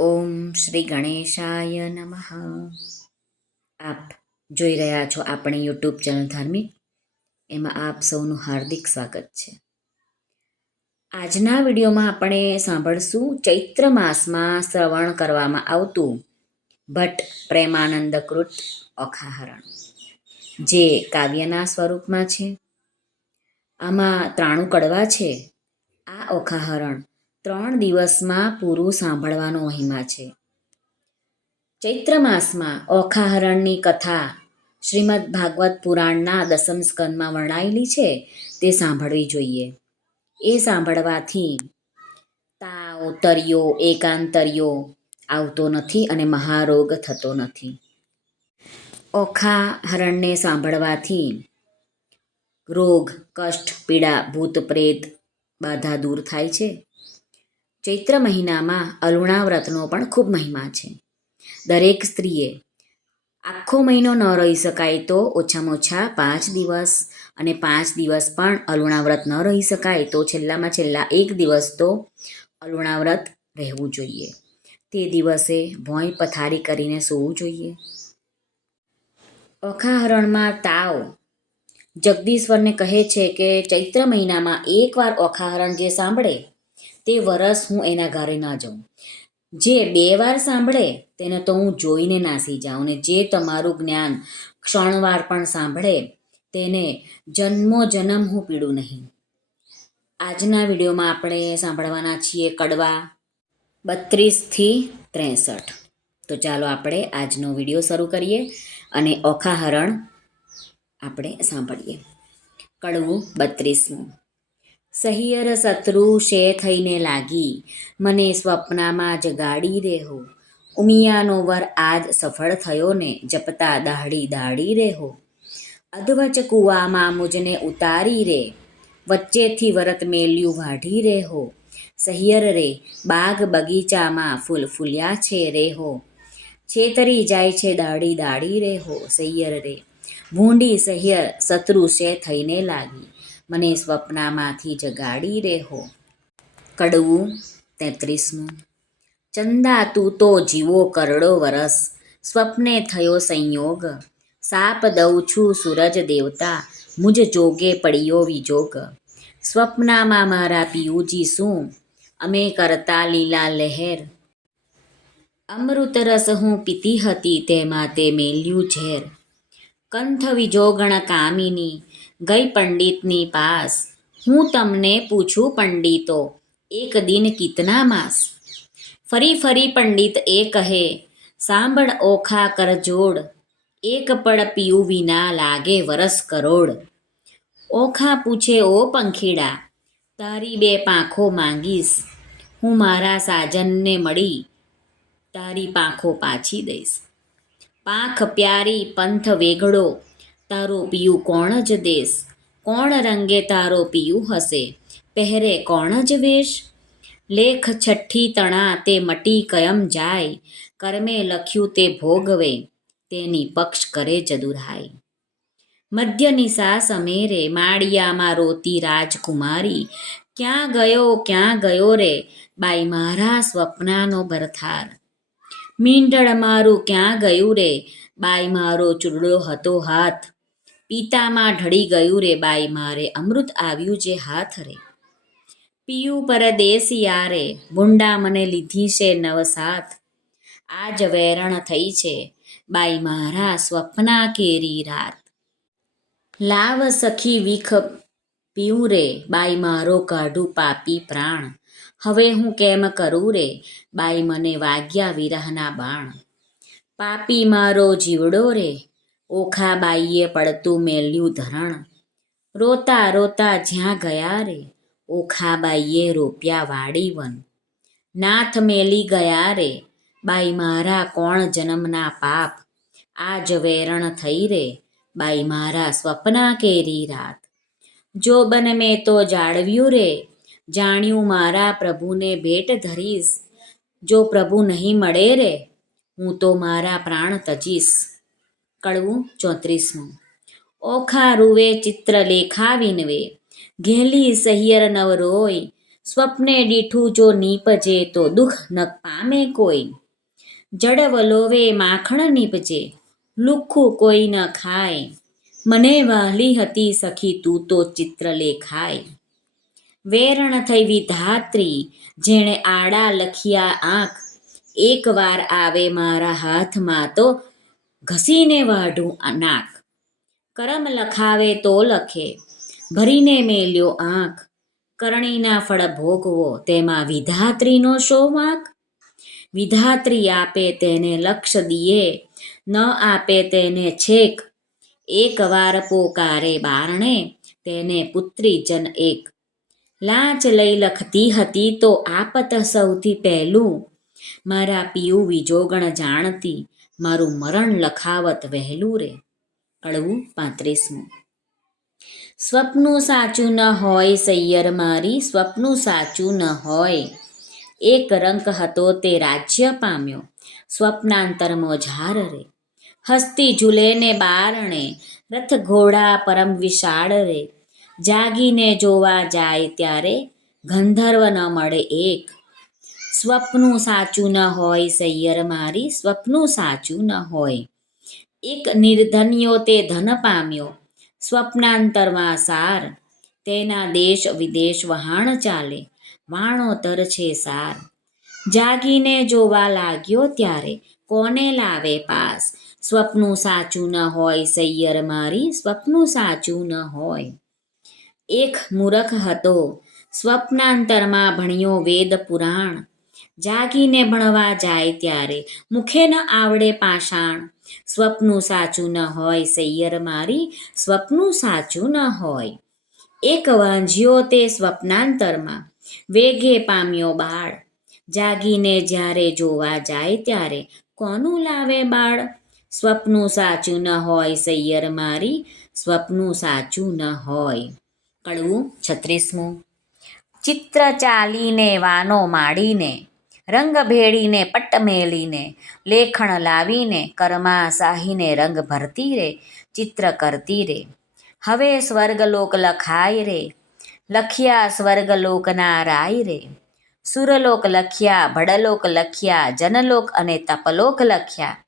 ઓમ શ્રી ગણેશાય નમઃ. આપ જોઈ રહ્યા છો આપણી યુટ્યુબ ચેનલ ધાર્મિક. એમાં આપ સૌનું હાર્દિક સ્વાગત છે. આજના વિડીયોમાં આપણે સાંભળશું ચૈત્ર માસમાં શ્રવણ કરવામાં આવતું ભટ્ટ પ્રેમાનંદકૃત ઓખાહરણ, જે કાવ્યના સ્વરૂપમાં છે. આમાં 93 કડવા છે. આ ઓખાહરણ 3 દિવસમાં પૂરું સાંભળવાનો મહિમા છે. ચૈત્ર માસમાં ઓખાહરણની કથા શ્રીમદ ભાગવત પુરાણના 10મ સ્કંદમાં વર્ણાયેલી છે. તે સાંભળવી જોઈએ. એ સાંભળવાથી તાવ, તરિયો, એકાંતરિયો આવતો નથી અને મહારોગ થતો નથી. ઓખાહરણને સાંભળવાથી રોગ, કષ્ટ, પીડા, ભૂત પ્રેત બાધા દૂર થાય છે. ચૈત્ર મહિનામાં અલુણા વ્રતનો પણ ખૂબ મહિમા છે. દરેક સ્ત્રીએ આખો મહિનો ન રહી શકાય તો ઓછામાં ઓછા 5 દિવસ, અને 5 દિવસ પણ અલુણા વ્રત ન રહી શકાય તો છેલ્લામાં છેલ્લા 1 દિવસ તો અલુણા વ્રત રહેવું જોઈએ. તે દિવસે ભોંય પથારી કરીને સૂવું જોઈએ. ઓખાહરણમાં તાવ જગદીશ્વરને કહે છે કે ચૈત્ર મહિનામાં એકવાર ઓખાહરણ જે સાંભળે તે વરસ હું એના ઘરે ન જાઉં. જે 2 વાર સાંભળે તેને તો હું જોઈને નાસી જાઉં, અને જે તમારું જ્ઞાન ક્ષણવાર પણ સાંભળે તેને જન્મો જન્મ હું પીડું નહીં. આજના વિડીયોમાં આપણે સાંભળવાના છીએ કડવા 32 થી 63. તો ચાલો આપણે આજનો વિડીયો શરૂ કરીએ અને ઓખાહરણ આપણે સાંભળીએ. કડવું 32મું. સહિયર શત્રુ શે થઈને લાગી, મને સ્વપ્નમાં જગાડી રેહો. ઉમિયાનો વર આજ સફળ થયો ને, જપતા દાહડી દાડી રેહો. અધવચ કૂવામાં મુજને ઉતારી રે, વચ્ચેથી વરત મેલ્યું વાઢી રેહો. સહિયર રે બાગ બગીચામાં ફૂલ ફૂલ્યા છે રેહો. છેતરી જાય છે દાડી દાડી રેહો. સહિયર રે ભૂંડી સહિયર શત્રુ શે થઈને લાગી, મને સ્વપ્નામાંથી જગાડી રેહો. કડવું 33મું. ચંદા તું તો જીવો કરડો વરસ, સ્વપ્ને થયો સંયોગ. સાપ દઉં છું સૂરજ દેવતા, મુજ જોગે પડ્યો વિજોગ. સ્વપ્નામાં મારા પિયુજી શું, અમે કરતા લીલા લહેર. અમૃત રસ હું પીતી હતી તેમાં તે મેલ્યું ઝેર. કંથ વિજોગણ કામિની ગઈ પંડિતની પાસ, હું તમને પૂછું પંડિતો એક દિન કિતના માસ. ફરી ફરી પંડિત એ કહે સાંભળ ઓખા કર જોડ, એક પળ પીયું વિના લાગે વરસ કરોડ. ઓખા પૂછે ઓ પંખીડા તારી 2 પાંખો માંગીશ, હું મારા સાજનને મળી તારી પાંખો પાછી દઈશ. પાંખ પ્યારી પંથ વેઘડો તારો પિયું કોણ જ દેશ. કોણ રંગે તારો પિયું હશે, પહેરે કોણ જ વેશ. લેખ છઠ્ઠી તણા તે મટી કયમ જાય, કર્મે લખ્યું તે ભોગવે તેની પક્ષ કરે જદુરાય. મધ્ય નિશા સમેરે માળિયામાં રોતી રાજકુમારી, ક્યાં ગયો રે બાઈ મારા સ્વપ્નાનો ભરથાર. મીંઢળ મારું ક્યાં ગયું રે બાઈ મારો ચૂરડો હતો હાથ. પિતામાં ઢળી ગયું રે બાઈ મારે અમૃત આવ્યું જે હાથ રે. પિયું પરદેશિયા રે ભૂંડા મને લીધી છે નવસાથ. આજ વેરણ થઈ છે બાઈ મારા સ્વપ્ના કેરી રાત. લાવ સખી વીખ પીવું રે બાઈ મારો કાઢું પાપી પ્રાણ. હવે હું કેમ કરું રે બાઈ મને વાગ્યા વિરહના બાણ. પાપી મારો જીવડો રે ઓખા બાઈએ પડતું મેલ્યું ધરણ. રોતા રોતા જ્યાં ગયા રે ઓખા બાઈએ રોપ્યા વાડી વન. નાથ મેલી ગયા રે બાઈ મારા કોણ જન્મના પાપ. આજ વેરણ થઈ રે બાઈ મારા સ્વપ્ના કેરી રાત. જોબન મેં તો જાળવ્યું રે જાણ્યું મારા પ્રભુને ભેટ ધરીશ. જો પ્રભુ નહીં મળે રે હું તો મારા પ્રાણ તજીશ. કડવું 34મું. ઓખા રૂવે ચિત્રલેખા વિનવે, ઘેલી સહિયર નવ રોય. સ્વપ્ને દીઠું જો નીપજે તો દુઃખ ન પામે કોઈ. જડ વલોવે માખણ નીપજે, લુખ્ખું કોઈ ન ખાય. મને વહાલી હતી સખી તું તો ચિત્ર લેખાય. વેરણ થઈ વિધાત્રી જેણે આડા લખિયા આંખ, એકવાર આવે મારા હાથમાં તો ઘસીને વાઢું નાક. કરમ લખાવે તો લખે, ભરીને મેલ્યો આંખ. કરણીના ફળ ભોગવો તેમાં વિધાત્રીનો શો વાંક. વિધાત્રી આપે તેને લક્ષ દિયે, ન આપે તેને છેક. એકવાર પોકારે બારણે તેને પુત્રી જન એક. લાંચ લઈ લખતી હતી તો આપત સૌથી પહેલું, મારા પિયું વિજોગણ જાણતી મારું મરણ લખાવત વહેલું રે. કડવું 35. સ્વપ્નું સાચું ન હોય સૈયર મારી, સ્વપ્નું સાચું ન હોય. એક રંક હતો તે રાજ્ય પામ્યો, સ્વપ્નાંતરમાં ઝાર રે. હસ્તી ઝૂલે ને બારણે, રથ ઘોડા પરમ વિશાળ રે. જાગીને જોવા જાય ત્યારે ગંધર્વ ન મળે એક. સ્વપ્નું સાચું ન હોય સૈયર મારી, સ્વપ્નું સાચું ન હોય. એક નિર્ધન્યો તે ધન પામ્યો, સ્વપ્નાંતરમાં સાર. તેના દેશ વિદેશ વહાણ ચાલે, વાણોતર છે સાર. જાગીને જોવા લાગ્યો ત્યારે કોને લાવે પાસ. સ્વપ્નું સાચું ન હોય સૈયર મારી, સ્વપ્નું સાચું ન હોય. એક મૂરખ હતો, સ્વપ્નાંતરમાં ભણ્યો વેદ પુરાણ. જાગીને ભણવા જાય ત્યારે મુખે ન આવડે પાષાણ. સ્વપ્નું સાચું ન હોય સૈયર મારી, સ્વપ્નું સાચું ન હોય. એક વાંઝ્યો તે સ્વપ્નાંતરમાં, વેગે પામ્યો બાળ. જાગીને જ્યારે જોવા જાય ત્યારે કોનું લાવે બાળ. સ્વપ્નું સાચું ન હોય સૈયર મારી, સ્વપ્નું સાચું ન હોય. કડવું 36. ચિત્ર ચાલીને વાનો માંડીને, રંગ ભેળીને પટ્ટ મેલીને, લેખણ લાવીને કરમાં સાહીને રંગ ભરતી રે, ચિત્ર કરતી રે. હવે સ્વર્ગલોક લખાય રે, લખ્યા સ્વર્ગલોકના રાય રે. સુરલોક લખ્યા, ભડલોક લખ્યા, જનલોક અને તપલોક લખ્યા.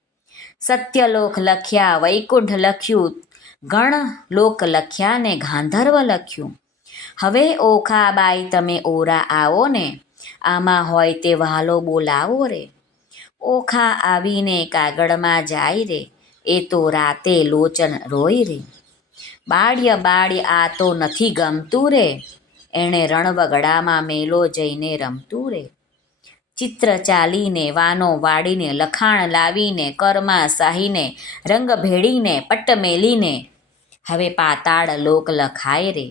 સત્યલોક લખ્યા, વૈકુંઠ લખ્યું, ગણલોક લખ્યા ને ગાંધર્વ લખ્યું. હવે ઓખાબાઈ તમે ઓરા આવો ને, આમાં હોય તે વહાલો બોલાવો રે. ઓખા આવીને કાગળમાં જાય રે, એ તો રાતે લોચન રોય રે. બાળ્ય આ તો નથી ગમતું રે, એણે રણવગડામાં મેલો જઈને રમતું રે. ચિત્ર ચાલીને વાનો વાળીને, લખાણ લાવીને કરમાં સાહીને, રંગ ભેળીને પટ્ટ મેલીને, હવે પાતાળ લોક લખાય રે.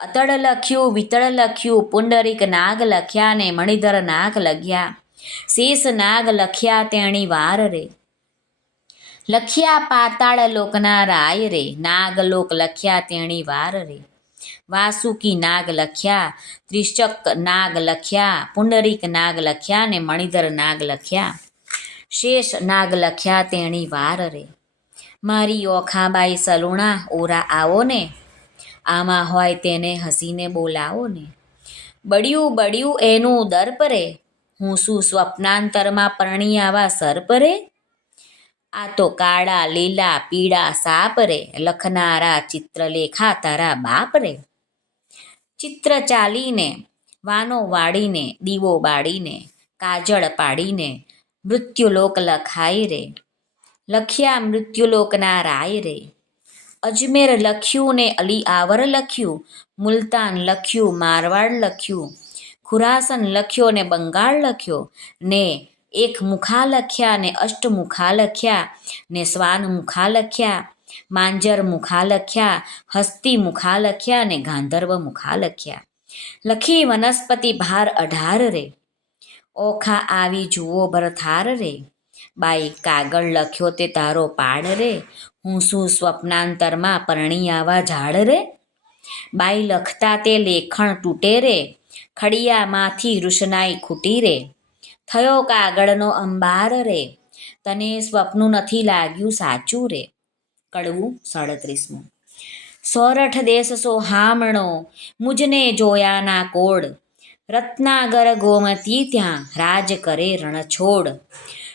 અતળ લખ્યું, વિતળ લખ્યું, પુંડરીક નાગ લખ્યા ને મણિધર નાગ લખ્યા. શેષ નાગ લખ્યા તેણી વાર રે. લખ્યા પાતાળ લોકના રાય રે, નાગલોક લખ્યા તેણી વાર રે. વાસુકી નાગ લખ્યા, ત્રિશક નાગ લખ્યા, પુંડરીક નાગ લખ્યા ને મણિધર નાગ લખ્યા. શેષ નાગ લખ્યા તેણી વાર રે. મારી ઓખાબાઈ સલુણા ઓરા આવો ને, આમાં હોય તેને હસીને બોલાવો ને. બળ્યું બળ્યું એનું દર્પ રે, હું શું સ્વપ્નાંતરમાં પરણી આવા સર્પ રે. આ તો કાળા લીલા પીળા સાપ રે, લખનારા ચિત્ર લેખા તારા બાપ રે. ચિત્ર ચાલીને વાનો વાળીને, દીવો બાળીને, કાજળ પાડીને, મૃત્યુલોક લખાય રે. લખ્યા મૃત્યુલોકના રાય રે. અજમેર લખ્યું ને અલી આવર લખ્યું, મુલતાન લખ્યું, મારવાડ લખ્યું, ખુરાસન લખ્યો ને બંગાળ લખ્યો, ને એક મુખા લખ્યા ને અષ્ટમુખા લખ્યા, ને સ્વાન મુખા લખ્યા, માંજર મુખા લખ્યા, હસ્તી મુખા લખ્યા ને ગાંધર્વ મુખા લખ્યા. લખી વનસ્પતિ ભાર 18 રે. ઓખા આવી જુઓ ભરથાર રે, બાઈ કાગળ લખ્યો તે તારો પાડ રે, હું શું સ્વપ્નાંતરમાં પરણી આવા ઝાડ રે. બાઈ લખતા તે લેખણ તૂટે રે, ખડિયામાંથી રૂશનાઈ ખૂટી રે. થયો કાગળનો અંબાર રે, તને સ્વપ્નું નથી લાગ્યું સાચું રે. કડવું 37. સોરઠ દેશ સોહામણો, મુજને જોયાના કોડ. રત્નાગર ગોમતી ત્યાં રાજ કરે રણછોડ.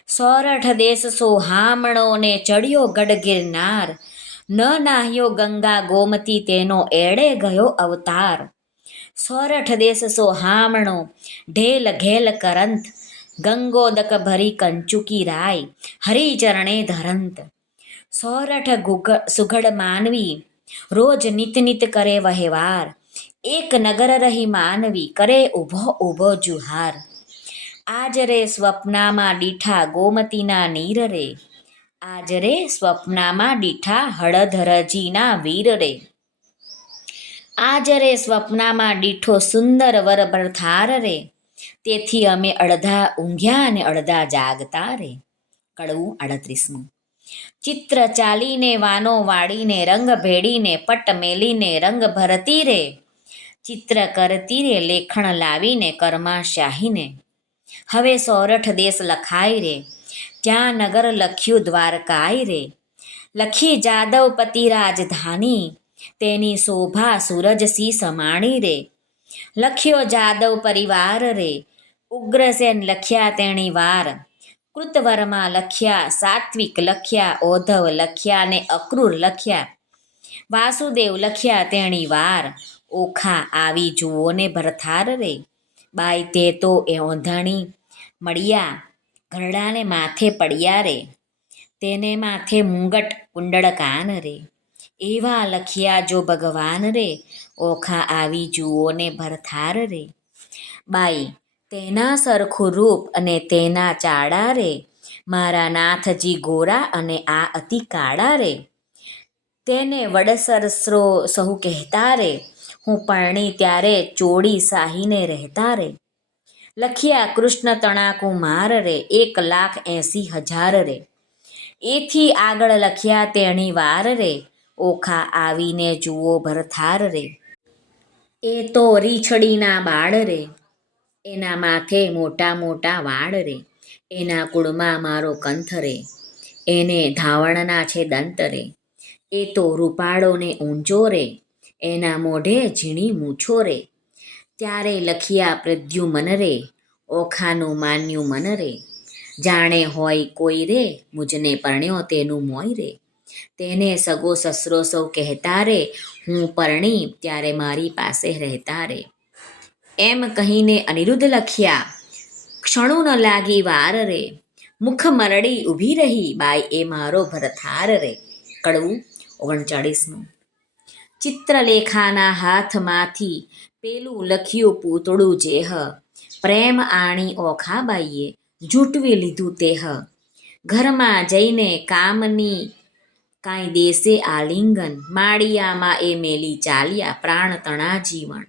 સોરઠ દેશ સોહામણો ને ચડ્યો ગઢ ગિરનાર. ન નાહ્યો ગંગા ગોમતી તેનો એળે ગયો અવતાર. સોરઠ દેશ સોહામણો ઢેલ ઘેલ કરંત. ગંગોદક ભરી કંચુકી રાય હરિચરણે ધરંત. સોરઠ સુઘડ માનવી રોજ નિત નિત કરે વહેવાર. એક નગર રહી માનવી કરે ઊભો ઊભો જુહાર. આજ રે સ્વપ્નામાં ડીઠા ગોમતીના નીર રે. આજ રે સ્વપ્નામાં ડીઠા હળધરજીના વીર રે. આજ રે સ્વપ્નામાં ડીઠો સુંદર વર ભરથાર રે. તેથી અમે અડધા ઊંઘ્યા ને અડધા જાગતા રે. કડવું 38. ચિત્ર ચાલીને વાનો વાળીને રંગ ભેડીને પટ મેલીને રંગ ભરતી રે. ચિત્ર કરતી રે લેખણ લાવીને કર્માશાહીને. હવે સોરઠ દેશ લખાય રે. ત્યાં નગર લખ્યું દ્વારકાય રે. લખી જાદવપતિ રાજધાની. તેની શોભા સૂરજસી સમાણી રે. લખ્યો જાદવ પરિવાર રે. ઉગ્રસેન લખ્યા તેણી વાર. કૃતવર્મા લખ્યા, સાત્વિક લખ્યા, ઓધવ લખ્યા ને અક્રૂર લખ્યા. વાસુદેવ લખ્યા તેણી વાર. ઓખા આવી જુઓ ને ભરથાર રે. બાઈ તે તો એ ઓંધણી મળ્યા ઘરડાને માથે પડ્યા રે. તેને માથે મુંગટ કુંડળ કાન રે. એવા લખ્યા જો ભગવાન રે. ઓખા આવી જુઓ ને ભરથાર રે. બાઈ તેના સરખું રૂપ અને તેના ચાડા રે. મારા નાથજી ગોરા અને આ અતિ કાળા રે. તેને વડસરસરો સહુ કહેતા રે. હું પરણી ત્યારે ચોળી સાહીને રહેતા રે. લખ્યા કૃષ્ણ તણાકુ માર રે. 1,80,000 રે. એથી આગળ લખ્યા તેણી વાર રે. ઓખા આવીને જુઓ ભરથાર રે. એ તો રીછડીના બાળ રે. એના માથે મોટા મોટા વાળ રે. એના કુળમાં મારો કંથ રે. એને ધાવણના છે દંત રે. એ તો રૂપાળો ને ઊંચો રે. એના મોઢે ઝીણી મૂછો રે. ત્યારે લખ્યા પ્રદ્યુમન રે. ઓખાનું માન્યું મન રે. જાણે હોય કોઈ રે મુજને પરણ્યો તેનું મોય રે. તેને સગો સસરો સૌ કહેતા રે. હું પરણી ત્યારે મારી પાસે રહેતા રે. એમ કહીને અનિરુદ્ધ લખ્યા ક્ષણું ન લાગી વાર રે. મુખ મરડી ઊભી રહી બાઈ એ મારો ભરથાર રે. કડવું 39. ચિત્રલેખાના હાથમાંથી પેલું લખ્યું પૂતળું જેહ. પ્રેમ આણી ઓખાબાઈએ જૂટવી લીધું તેહ. ઘરમાં જઈને કામની કાંઈ દેશે આલિંગન. માળિયામાં એ મેલી ચાલ્યા પ્રાણ તણા જીવન.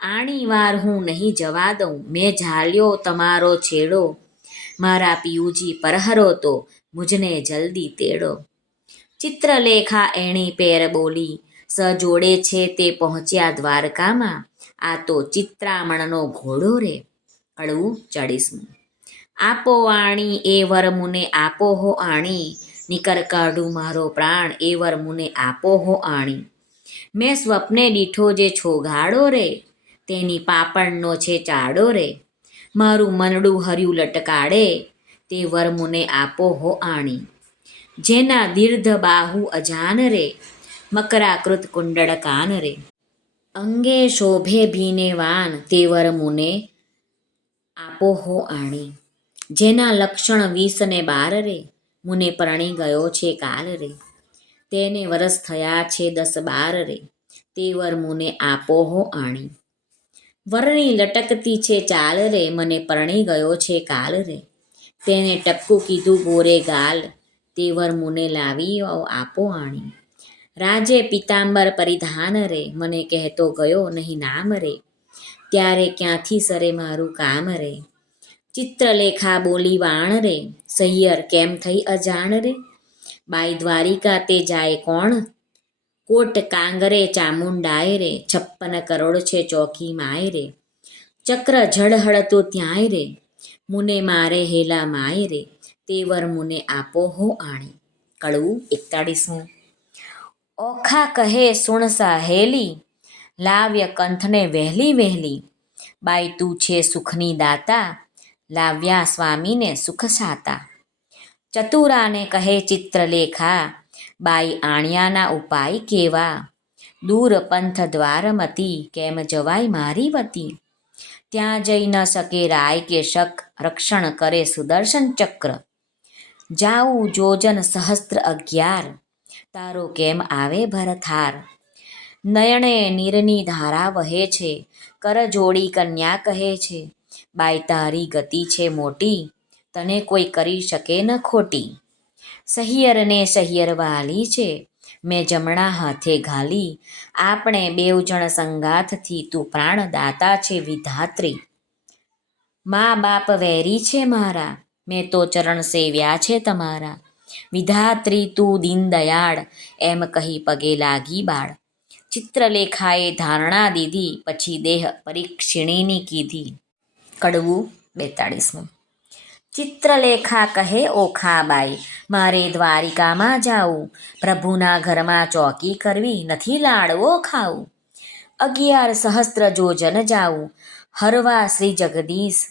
આણી વાર હું નહીં જવા દઉં. મેં ઝાલ્યો તમારો છેડો. મારા પિયુજી પરહરો તો મુજને જલ્દી તેડો. ચિત્રલેખા એણી પેર બોલી. સજોડે છે તે પહોંચ્યા દ્વારકામાં. આ તો ચિત્રામણનો ઘોડો રે. કડવું 40. આપો આણી એ વર મુને આપો હો આણી. નિકર કાઢું મારો પ્રાણ એ વર મુને આપો હો આણી. મેં સ્વપ્ને દીઠો જે છોગાડો રે. તેની પાપણનો છે ચાડો રે. મારું મનડું હર્યું લટકાડે. તે વર મુને આપો હો આણી. જેના દીર્ઘ બાહુ અજાન રે. મકરાકૃત કુંડળ કાન રે. અંગે શોભે ભીને વાન. તે વર મુને આપો હો આણી. જેના લક્ષણ 20 ને 12 રે. મુને પરણી ગયો છે કાલ રે. તેને વરસ થયા છે 10-12 રે. તે વર મુને આપો હો આણી. વરની લટકતી છે ચાલ રે. મને પરણી ગયો છે કાલ રે. તેને ટપકું કીધું ગોરે ગાલ. તે વર મુને લાવી આપો આણી. રાજે પિતાંબર પરિધાન રે. મને કહેતો ગયો નહીં નામ રે. ત્યારે ક્યાંથી સરે મારું કામ રે. ચિત્રલેખા બોલી વાણ રે. સહિયર કેમ થઈ અજાણ રે. બાઈ દ્વારિકા તે જાય કોણ. કોટ કાંગરે ચામુંડાય રે. 56 કરોડ છે ચોકી માય રે. ચક્ર ઝળહળતું ત્યાંય રે. મુને મારે હેલા માય રે. તે વર મુને આપો હો આણી. કડવું 41. ઓખા કહે સુણ સાહેલી. લાવ્ય કંથને વહેલી વહેલી. બાઈ તું છે સુખની દાતા, લાવ્યા સ્વામીને સુખ સાતા. ચતુરાને કહે ચિત્રલેખા, બાઈ આણ્યાના ઉપાય કેવા. દૂર પંથ દ્વારમતી, કેમ જવાય મારી વતી. ત્યાં જઈ ન શકે રાય કે શક, રક્ષણ કરે સુદર્શન ચક્ર. જાઉં જોજન સહસ્ત્ર 11, તારો કેમ આવે ભરથાર. નયણે નીરની ધારા વહે છે, કર જોડી કન્યા કહે છે. બાઈ તારી ગતિ છે મોટી, તને કોઈ કરી શકે ન ખોટી. સહિયરને સહિયર વાલી છે, મેં જમણા હાથે ઘાલી. આપણે બેઉ જણ સંગાથથી, તું પ્રાણદાતા છે વિધાત્રી. મા બાપ વેરી છે મારા, મેં તો ચરણ સેવ્યા છે તમારા. વિધાત્રી તું દીનદયાળ, એમ કહી પગે લાગી બાળ. ચિત્રલેખાએ ધારણા દીધી, પછી દેહ પરીક્ષિણીની કીધી. કડવું 42. ચિત્રલેખા કહે ઓખાબાઈ, મારે દ્વારિકામાં જાવું. પ્રભુના ઘરમાં ચોકી કરવી, નથી લાડવો ખાવું. 11 સહસ્ત્ર જોજન જાવું, હરવા શ્રી જગદીશ.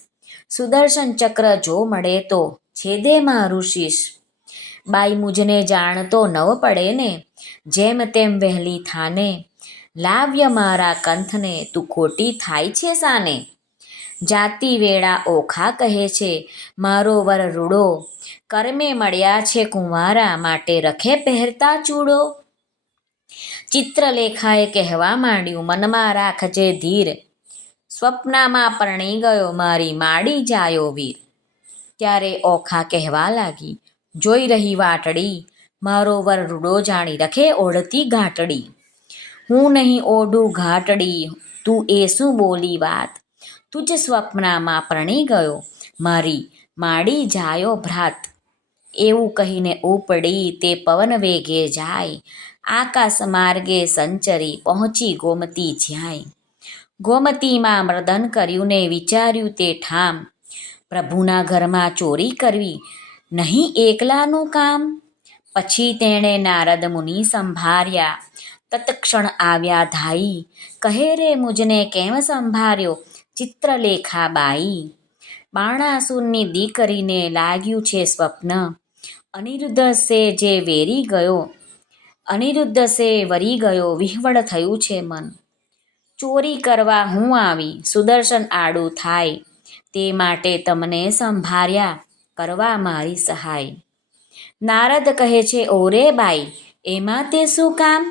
સુદર્શન ચક્ર જો મળે તો, છેદે મારું શીશ. બાઈ મુજને જાણતો નવ પડે ને, જેમ તેમ વહેલી થાને. લાવ્ય મારા કંથને, તું ખોટી થાય છે સાને. જાતિ વેળા ઓખા કહે છે, મારો વર રૂડો. કર્મે મળ્યા છે કુંવારા, માટે રખે પહેરતા ચૂડો. ચિત્રલેખાએ કહેવા માંડ્યું, મનમાં રાખજે ધીર. સ્વપ્નમાં પરણી ગયો, મારી માડી જાયો વીર. ત્યારે ઓખા કહેવા લાગી, જોઈ રહી વાટડી. મારો વર રૂડો જાણી રખે ઓઢતી ઘાટડી. હું નહીં ઓઢું ઘાટડી, તું એ શું બોલી વાત. તું જ સ્વપ્નમાં પરણી ગયો, મારી માડી જાયો ભ્રાત. એવું કહીને ઉપડી તે પવન વેગે જાય. આકાશ માર્ગે સંચરી, પહોંચી ગોમતી જ્યાંય. ગોમતીમાં મર્દન કર્યું ને વિચાર્યું તે ઠામ. પ્રભુના ઘરમાં ચોરી કરવી, નહીં એકલાનું કામ. પછી તેણે નારદ મુનિ સંભાર્યા, તત્ક્ષણ આવ્યા ધાઈ. કહે રે મુજને કેમ સંભાર્યો, ચિત્રલેખા બાઈ. બાણાસુરની દીકરીને લાગ્યું છે સ્વપ્ન, અનિરુદ્ધ સે જે વેરી ગયો. અનિરુદ્ધ સે વરી ગયો, વિહવળ થયું છે મન. ચોરી કરવા હું આવી, સુદર્શન આડું થાય. તે માટે તમને સંભાર્યા, કરવા મારી સહાય. નારદ કહે છે ઓરે બાઈ, એમાં તે શું કામ.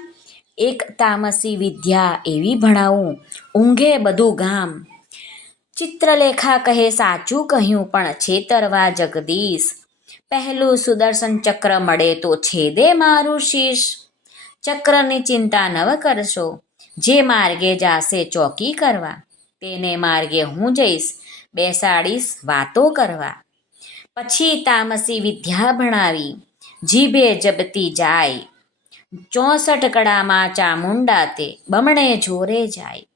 એક તામસી વિદ્યા એવી ભણાવું, ઊંઘે બધું ગામ. ચિત્રલેખા કહે સાચું કહ્યું, પણ છેતરવા જગદીશ. પહેલું સુદર્શન ચક્ર મળે તો છેદે મારું શીશ. ચક્રની ચિંતા નવ કરશો, જે માર્ગે જાશે ચોકી કરવા. તેને માર્ગે હું જઈશ, બેસાડીશ વાતો કરવા. પછી તામસી વિદ્યા ભણાવી, જીભે જબતી જાય. 64 કળામાં ચામુંડા તે, બમણે જોરે જાય.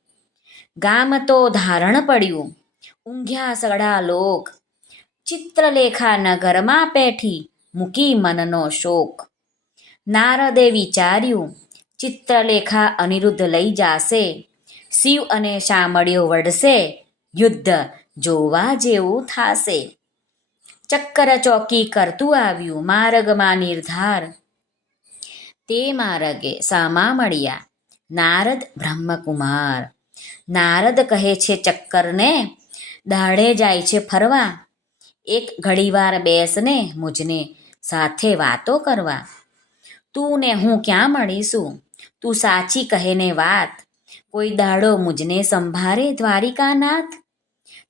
ગામ તો ધારણ પડ્યું, ઊંઘ્યા સડા લોક. ચિત્રલેખા નગરમાં પેઠી, મૂકી મનનો શોક. નારદે વિચાર્યું, ચિત્રલેખા અનિરુદ્ધ લઈ જાશે. શિવ અને શામળિયો વઢશે, યુદ્ધ જોવા જેવું થાશે. ચક્કર ચોકી કરતું આવ્યું, માર્ગમાં નિર્ધાર. તે માર્ગે સામા મળ્યા, નારદ બ્રહ્મકુમાર. નારદ કહે છે ચક્કરને, દાડે જાય છે ફરવા. એક ઘડીવાર બેસને મુજને, સાથે વાતો કરવા. તું ને હું ક્યાં મળીશું, તું સાચી કહે ને વાત. કોઈ દાડો મુજને સંભારે દ્વારિકાનાથ.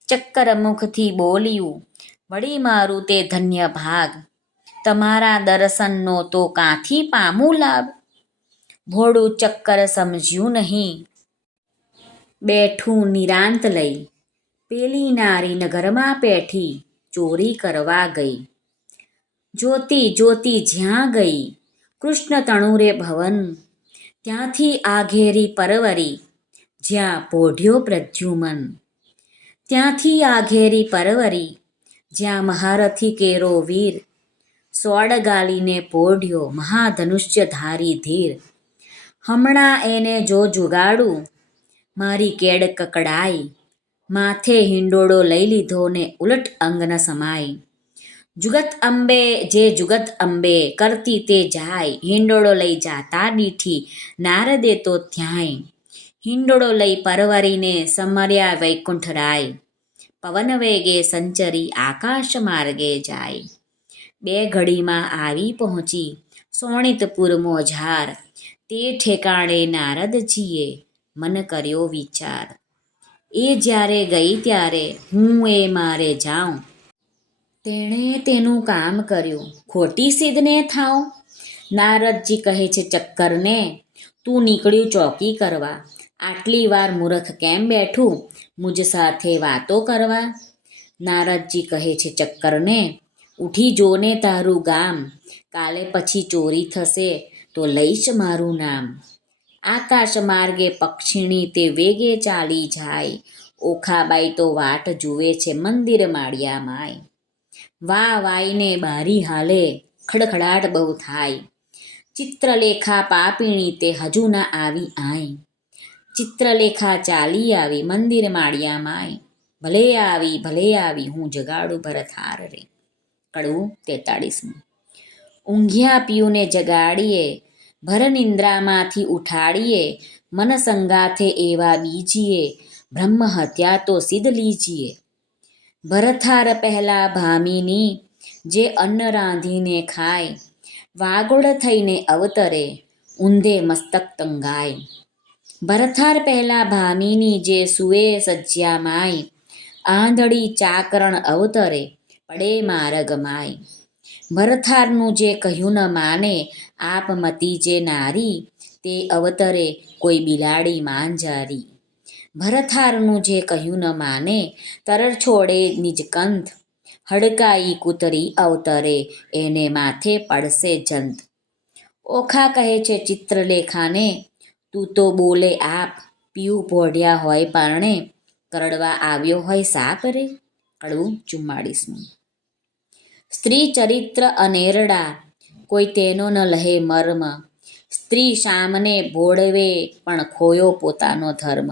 ચક્કર મુખથી બોલ્યું, વળી મારું તે ધન્ય ભાગ. તમારા દર્શનનો તો કાંથી પામું લાભ. ભોળું ચક્કર સમજ્યું નહીં, બેઠું નિરાંત લઈ. પેલી નારી નગરમાં પેઠી, ચોરી કરવા ગઈ. જોતી જોતી જ્યાં ગઈ, કૃષ્ણ તણુરે ભવન. ત્યાંથી આઘેરી પરવરી, જ્યાં પોઢ્યો પ્રદ્યુમન. ત્યાંથી આઘેરી પરવરી, જ્યાં મહારથી કેરો વીર. સ્વડ ગાલીને પોઢ્યો, મહાધનુષ્ય ધારી ધીર. હમણાં એને જો જુગાડું, મારી કેડ કકડાઈ. માથે હિંડોળો લઈ લીધો ને ઉલટ અંગન સમાય. જુગત અંબે જે જુગત અંબે કરતી તે જાય, હિંડોળો લઈ જાતા દીઠી નારદે તો થ્યાંય. હિંડોળો લઈ પરવરીને સમર્યા વૈકુંઠ રાય, પવન વેગે સંચરી આકાશ માર્ગે જાય. બે ઘડીમાં આવી પહોંચી સોણિતપુર મોજાર, તે ઠેકાણે નારદજીએ મન કર્યો વિચાર. એ જ્યારે ગઈ ત્યારે હું એ મારે જાઉં, તેણે તેનું કામ કર્યું ખોટી સિદ્ધને થાઉં. નારદજી કહે છે ચક્કરને, તું નીકળ્યું ચોકી કરવા, આટલી વાર મૂરખ કેમ બેઠું મુજ સાથે વાતો કરવા. નારદજી કહે છે ચક્કરને, ઉઠી જોને તારું ગામ, કાલે પછી ચોરી થશે તો લઈશ મારું નામ. આકાશ માર્ગે પક્ષીણી તે વેગે ચાલી જાય, ઓખાબાઈ તો વાટ જુએ છે મંદિર માળિયા માય. વા વાઈને બારી હાલે ખડખડાટ બહુ થાય, ચિત્રલેખા પાપીણી તે હજુ ના આવી આય. ચિત્રલેખા ચાલી આવી મંદિર માળિયા માય, ભલે આવી હું જગાડું ભરથાર રે. કડવું 43. ઊંઘ્યા પિયુને જગાડીએ, ભર નિંદ્રામાંથી ઉઠાડીએ, મન સંગાથે એવા બીજીએ, બ્રહ્મ હત્યા તો સિદ્ધ લીજીએ. ભરથાર પહેલા ભામીની જે અન્ન રાંધીને ખાય, વાગોળ થઈને અવતરે ઊંધે મસ્તક તંગાય. ભરથાર પહેલા ભામીની જે સૂએ સજ્યા માય, આંધળી ચાકરણ અવતરે પડે માર્ગ માય. ભરથારનું જે કહ્યું ન માને આપમતી જે નારી, તે અવતરે કોઈ બિલાડી માંજારી. ભરથારનું જે કહ્યું ન માને તરર છોડે નિજકંથ, હડકાઈ કૂતરી અવતરે એને માથે પડશે જંત. ઓખા કહે છે ચિત્રલેખાને, તું તો બોલે આપ, પિયું પોઢ્યા હોય પારણે, કરડવા આવ્યો હોય સાપ રે. કડવું 44. સ્ત્રી ચરિત્ર અનેરડા કોઈ તેનો ન લહે મર્મ, સ્ત્રી સામને ભોળવે પણ ખોયો પોતાનો ધર્મ.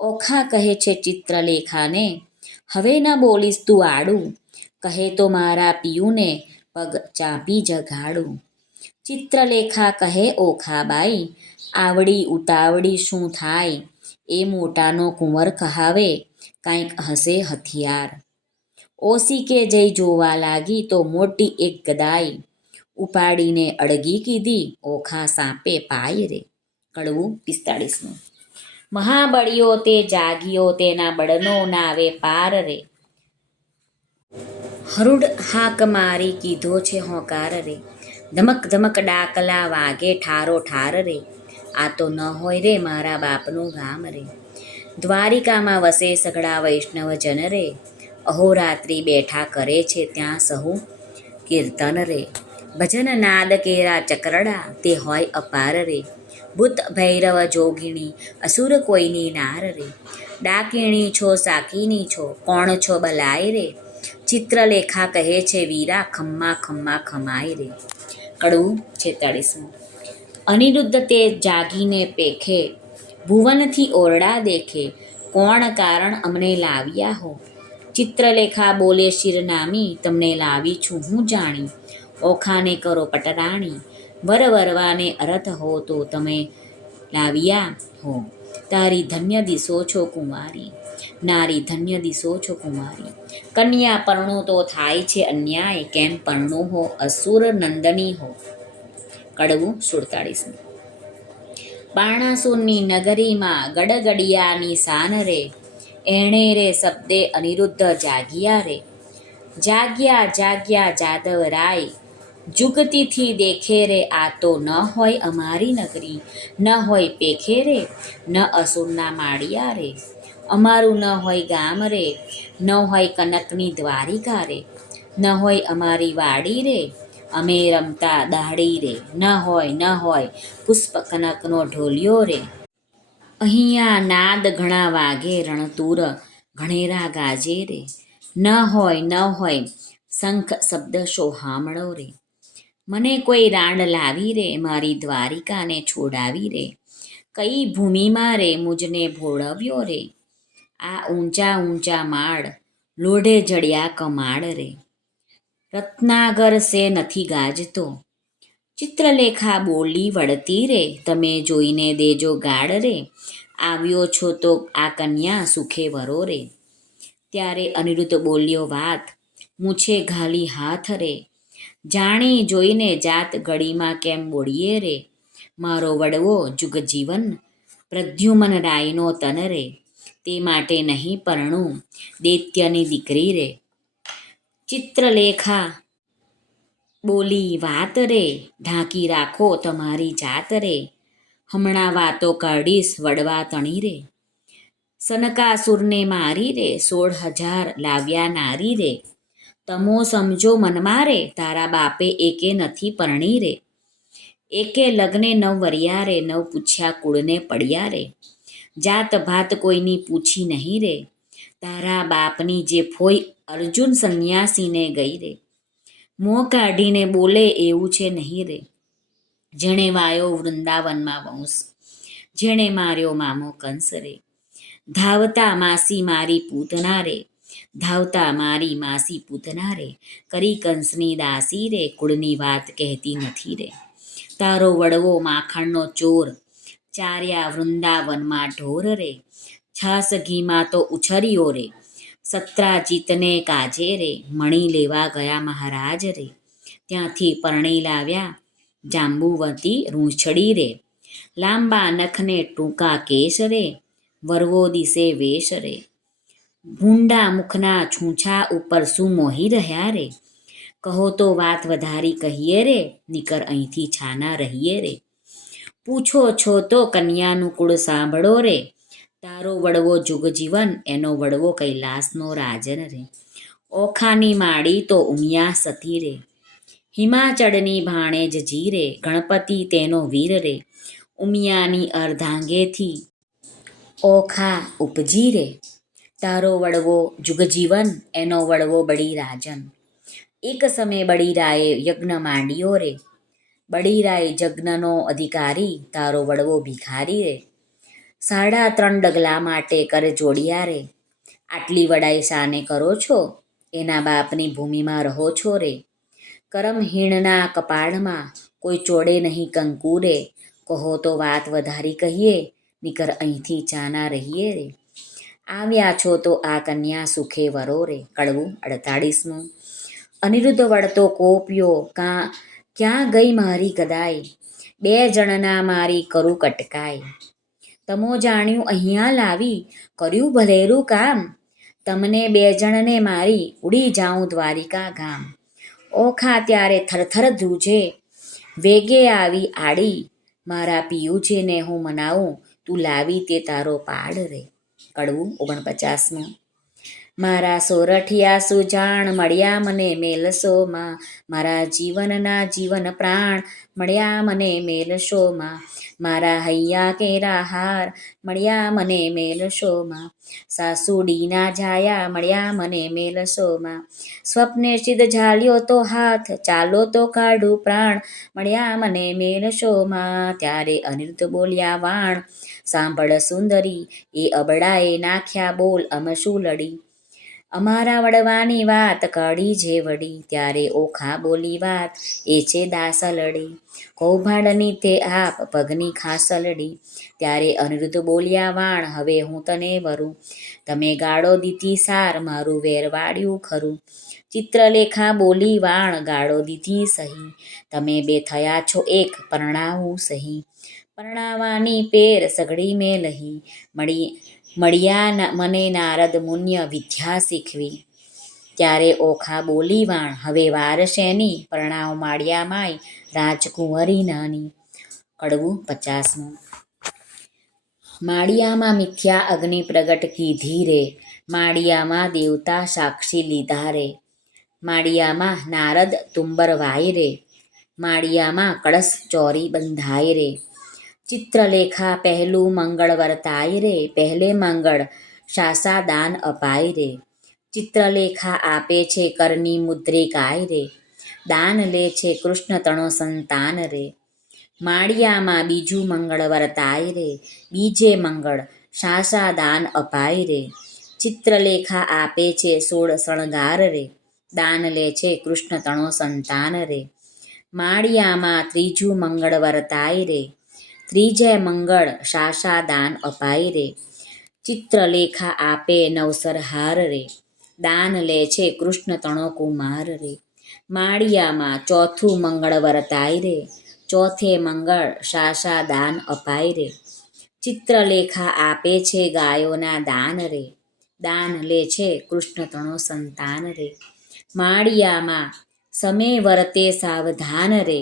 ઓખા કહે છે ચિત્રલેખાને, હવે ન બોલીશ તું આડું, કહે તો મારા પિયુને પગ ચાંપી જગાડું. ચિત્રલેખા કહે ઓખાબાઈ, આવડી ઉતાવળી શું થાય, એ મોટાનો કુંવર કહાવે કાંઈક હશે હથિયાર. ઓસીકે જઈ જોવા લાગી તો મોટી એક ગદાઈ, ઉપાડીને અડગી કીધી ઓખા સાપે પાય રે. કડવું 45. મહાબળિયો તે જાગ્યો, તેના બળનો નાવે પાર રે. હરુડ હાક મારી કીધો છે હોકાર રે, ધમક ધમક ડાકલા વાગે ઠારો ઠાર રે. આ તો ન હોય રે મારા બાપનું ગામ રે. દ્વારિકામાં વસે સઘળા વૈષ્ણવ જન રે, અહોરાત્રિ બેઠા કરે છે ત્યાં સહુ કીર્તન રે. ભજન નાદ કેરા ચકરડા તે હોય અપાર રે, ભૂત ભૈરવ જોગીણી અસુર કોઈની નાર રે. ડાકીણી છો સાકીની છો કોણ છો બલાય રે, ચિત્રલેખા કહે છે વીરા ખમ્મા ખમ્મા ખમાય રે. કડવું 46. અનિરુદ્ધ તે જાગીને પેખે, ભુવનથી ઓરડા દેખે, કોણ કારણ અમને લાવ્યા હો. ચિત્રલેખા બોલે શિરનામી, તમને લાવી છું હું જાણી, ઓખાને કરો પટરાણી, વર વરવાને અરથ હો તો તમે લાવ્યા હો. તારી ધન્ય દિશો છો કુંવારી, નારી ધન્ય દિશો છો કુંવારી. કન્યા પરણું તો થાય છે અન્યાય, કેમ પરણું હો અસુર નંદની હો. કડવું 47. બાણાસુરની નગરીમાં ગડગડિયાની સાન રે, એણે રે શબ્દે અનિરુદ્ધ જાગ્યા રે. જાગ્યા જાગ્યા જાદવ રાય, જુગતીથી દેખે રે આ તો ન હોય અમારી નગરી, ન હોય પેખે રે, ન અસુરના માળિયા રે. અમારું ન હોય ગામ રે, ન હોય કનકની દ્વારિકા રે, ન હોય અમારી વાડી રે, અમે રમતા દાડી રે, ન હોય પુષ્પ કનકનો ઢોલિયો રે. અહીંયા નાદ ઘણા વાગે રણતુર ઘણેરા ગાજે રે, ન હોય શંખ શબ્દ સોહામણો રે. મને કોઈ રાંડ લાવી રે, મારી દ્વારિકાને છોડાવી રે, કઈ ભૂમિમાં રે મુજને ભોળવ્યો રે. આ ઊંચા ઊંચા માળ લોઢે જડ્યા કમાડ રે. રત્નાગર સે નથી ગાજતો, ચિત્રલેખા બોલી વળતી રે. તમે જોઈને દેજો ગાડ રે, આવ્યો છો તો આ કન્યા સુખે વરો રે. ત્યારે અનિરુદ્ધ બોલ્યો વાત, મૂછે ઘાલી હાથ રે. જાણી જોઈને જાત ઘડીમાં કેમ બોડીએ રે. મારો વડવો જુગજીવન પ્રદ્યુમન રાયનો તન રે. તે માટે નહીં પરણું દૈત્યની દીકરી રે. ચિત્રલેખા બોલી વાત રે, ઢાંકી રાખો તમારી જાત રે. હમણાં વાતો કાઢીશ વડવા તણી રે. સનકાસુરને મારી રે, 16,000 લાવ્યા નારી રે. તમો સમજો મનમાં રે, તારા બાપે એકે નથી પરણી રે. એકે લગ્ને નવ વર્યા રે, નવ પૂછ્યા કુળને પડ્યા રે. જાત ભાત કોઈની પૂછી નહીં રે. તારા બાપની જે ફોઈ અર્જુન સંન્યાસીને ગઈ રે. મોં કાઢીને બોલે એવું છે નહીં રે. જેણે વાયો વૃંદાવનમાં વંશ, જેણે માર્યો મામો કંસ રે. ધાવતા માસી મારી પૂતના રે, ધાવતા મારી માસી પૂતના રે. કરી કંસની દાસી રે, કુળની વાત કહેતી નથી રે. તારો વડવો માખણનો ચોર, ચાર્યા વૃંદાવનમાં ઢોર રે. છાસ ઘીમાં તો ઉછર્યો રે, સત્રાજીતને કાજે રે. મણી લેવા ગયા મહારાજ રે, ત્યાંથી પરણી લાવ્યા જાંબુવતી રૂંછડી રે. લાંબા નખને ટૂંકા કેશ રે, વરવો દિશે વેશ રે. ભૂંડા મુખના છૂછા ઉપર શું મોહી રહ્યા રે. કહો તો વાત વધારી કહીએ રે, નીકર અહીંથી છાના રહીએ રે. પૂછો છો તો કન્યાનું કુળ સાંભળો રે. તારો વડવો જુગજીવન, એનો વડવો કૈલાસનો રાજન રે. ઓખાની માડી તો ઉમિયા સતી રે, હિમાચળની ભાણેજ જી રે. ગણપતિ તેનો વીર રે, ઉમિયાની અર્ધાંગેથી ઓખા ઉપજી રે. તારો વડવો જુગજીવન, એનો વડવો બળીરાજન. એક સમયે બળીરાએ યજ્ઞ માંડ્યો રે. બળીરાય યજ્ઞનો અધિકારી, તારો વડવો ભિખારી રે. 3.5 ડગલા માટે કર જોડિયા રે. આટલી વડાઈ શાને કરો છો, એના બાપની ભૂમિમાં રહો છો રે. કરમહીણના કપાળમાં કોઈ ચોડે નહીં કંકુ રે. કહો તો વાત વધારી કહીએ, નીકર અહીંથી ચાના રહીએ રે. આવ્યા છો તો આ કન્યા સુખે વરો રે. કડવું 48. અનિરુદ્ધ વળતો કોપ્યો, ક્યાં ગઈ મારી ગદાઈ. 2 જણના મારી કરું કટકાઈ. તમો જાણ્યું અહીંયા લાવી, કર્યું ભલેરું કામ. તમને 2 જણને મારી, ઉડી જાઉં દ્વારિકા ગામ. ઓખા ત્યારે થરથર ધ્રુજે, વેગે આવી આડી. મારા પિયુજીને હું મનાવું, તું લાવી તે તારો પાડ રે. કડવું 49. મારા સોરઠિયા સુજાણ મળ્યા મને મેલસોમાં. મારા જીવનના જીવન પ્રાણ મળ્યા મને મેલશોમાં. મારા હૈયા કેરા હાર મળ્યા મને મેલશોમાં. સાસુડીના જાયા મળ્યા મને મેલશોમાં. સ્વપ્ને સિદ્ધ ઝાલ્યો તો હાથ, ચાલો તો કાઢું પ્રાણ મળ્યા મને મેલશોમાં. ત્યારે અનિરુદ્ધ બોલ્યા વાણ, સાંભળ સુંદરી, એ અબડાએ નાખ્યા બોલ અમશું લડી. અમારા વડવાની વાત કાઢી જે વડી. ત્યારે ઓખા બોલી વાત, એ છે દાસલડી. કૌભાંડની તે આપ પગની ખાસલડી. ત્યારે અનિરુદ્ધ બોલ્યા વાણ, હવે હું તને વરું. તમે ગાળો દીધી સાર, મારું વેર વાળ્યું ખરું. ચિત્રલેખા બોલી વાણ, ગાળો દીધી સહી. તમે 2 થયા છો એક, પરણાવું સહી. પરણાવાની પેર સઘળી મેં લહી. મળ્યા મને નારદ મુન્ય વિદ્યા શીખવી. ત્યારે ઓખા બોલી વાણ, હવે વાર શેની. પરણાવ માળિયા માય રાજકુંવરી નાની. કડવું 50. માળિયામાં મિથ્યા અગ્નિ પ્રગટ કીધી રે. માળિયામાં દેવતા સાક્ષી લીધા રે. માળિયામાં નારદ તુંબર વાય રે. માળિયામાં કળશ ચોરી બંધાય રે. ચિત્રલેખા પહેલું મંગળ વર્તાય રે. પહેલે મંગળ શાસા દાન અપાય રે. ચિત્રલેખા આપે છે કરની મુદ્રિકાય રે. દાન લે છે કૃષ્ણ તણો સંતાન રે. માળિયામાં બીજું મંગળ વર્તાય રે. બીજે મંગળ શાસા દાન અપાય રે. ચિત્રલેખા આપે છે 16 શણગાર રે, દાન લે છે કૃષ્ણ તણો સંતાન રે. માળિયામાં ત્રીજું મંગળ વરતાય રે, ત્રીજે મંગળ શાસા દાન અપાય રે. ચિત્રલેખા આપે નવસર હાર રે, દાન લે છે કૃષ્ણ તણો કુમાર રે. માળિયામાં ચોથું મંગળ વરતાય રે, ચોથે મંગળ શાસા દાન અપાય રે. ચિત્રલેખા આપે છે ગાયોના દાન રે, દાન લે છે કૃષ્ણ તણો સંતાન રે. માળિયામાં સમે વરતે સાવધાન રે,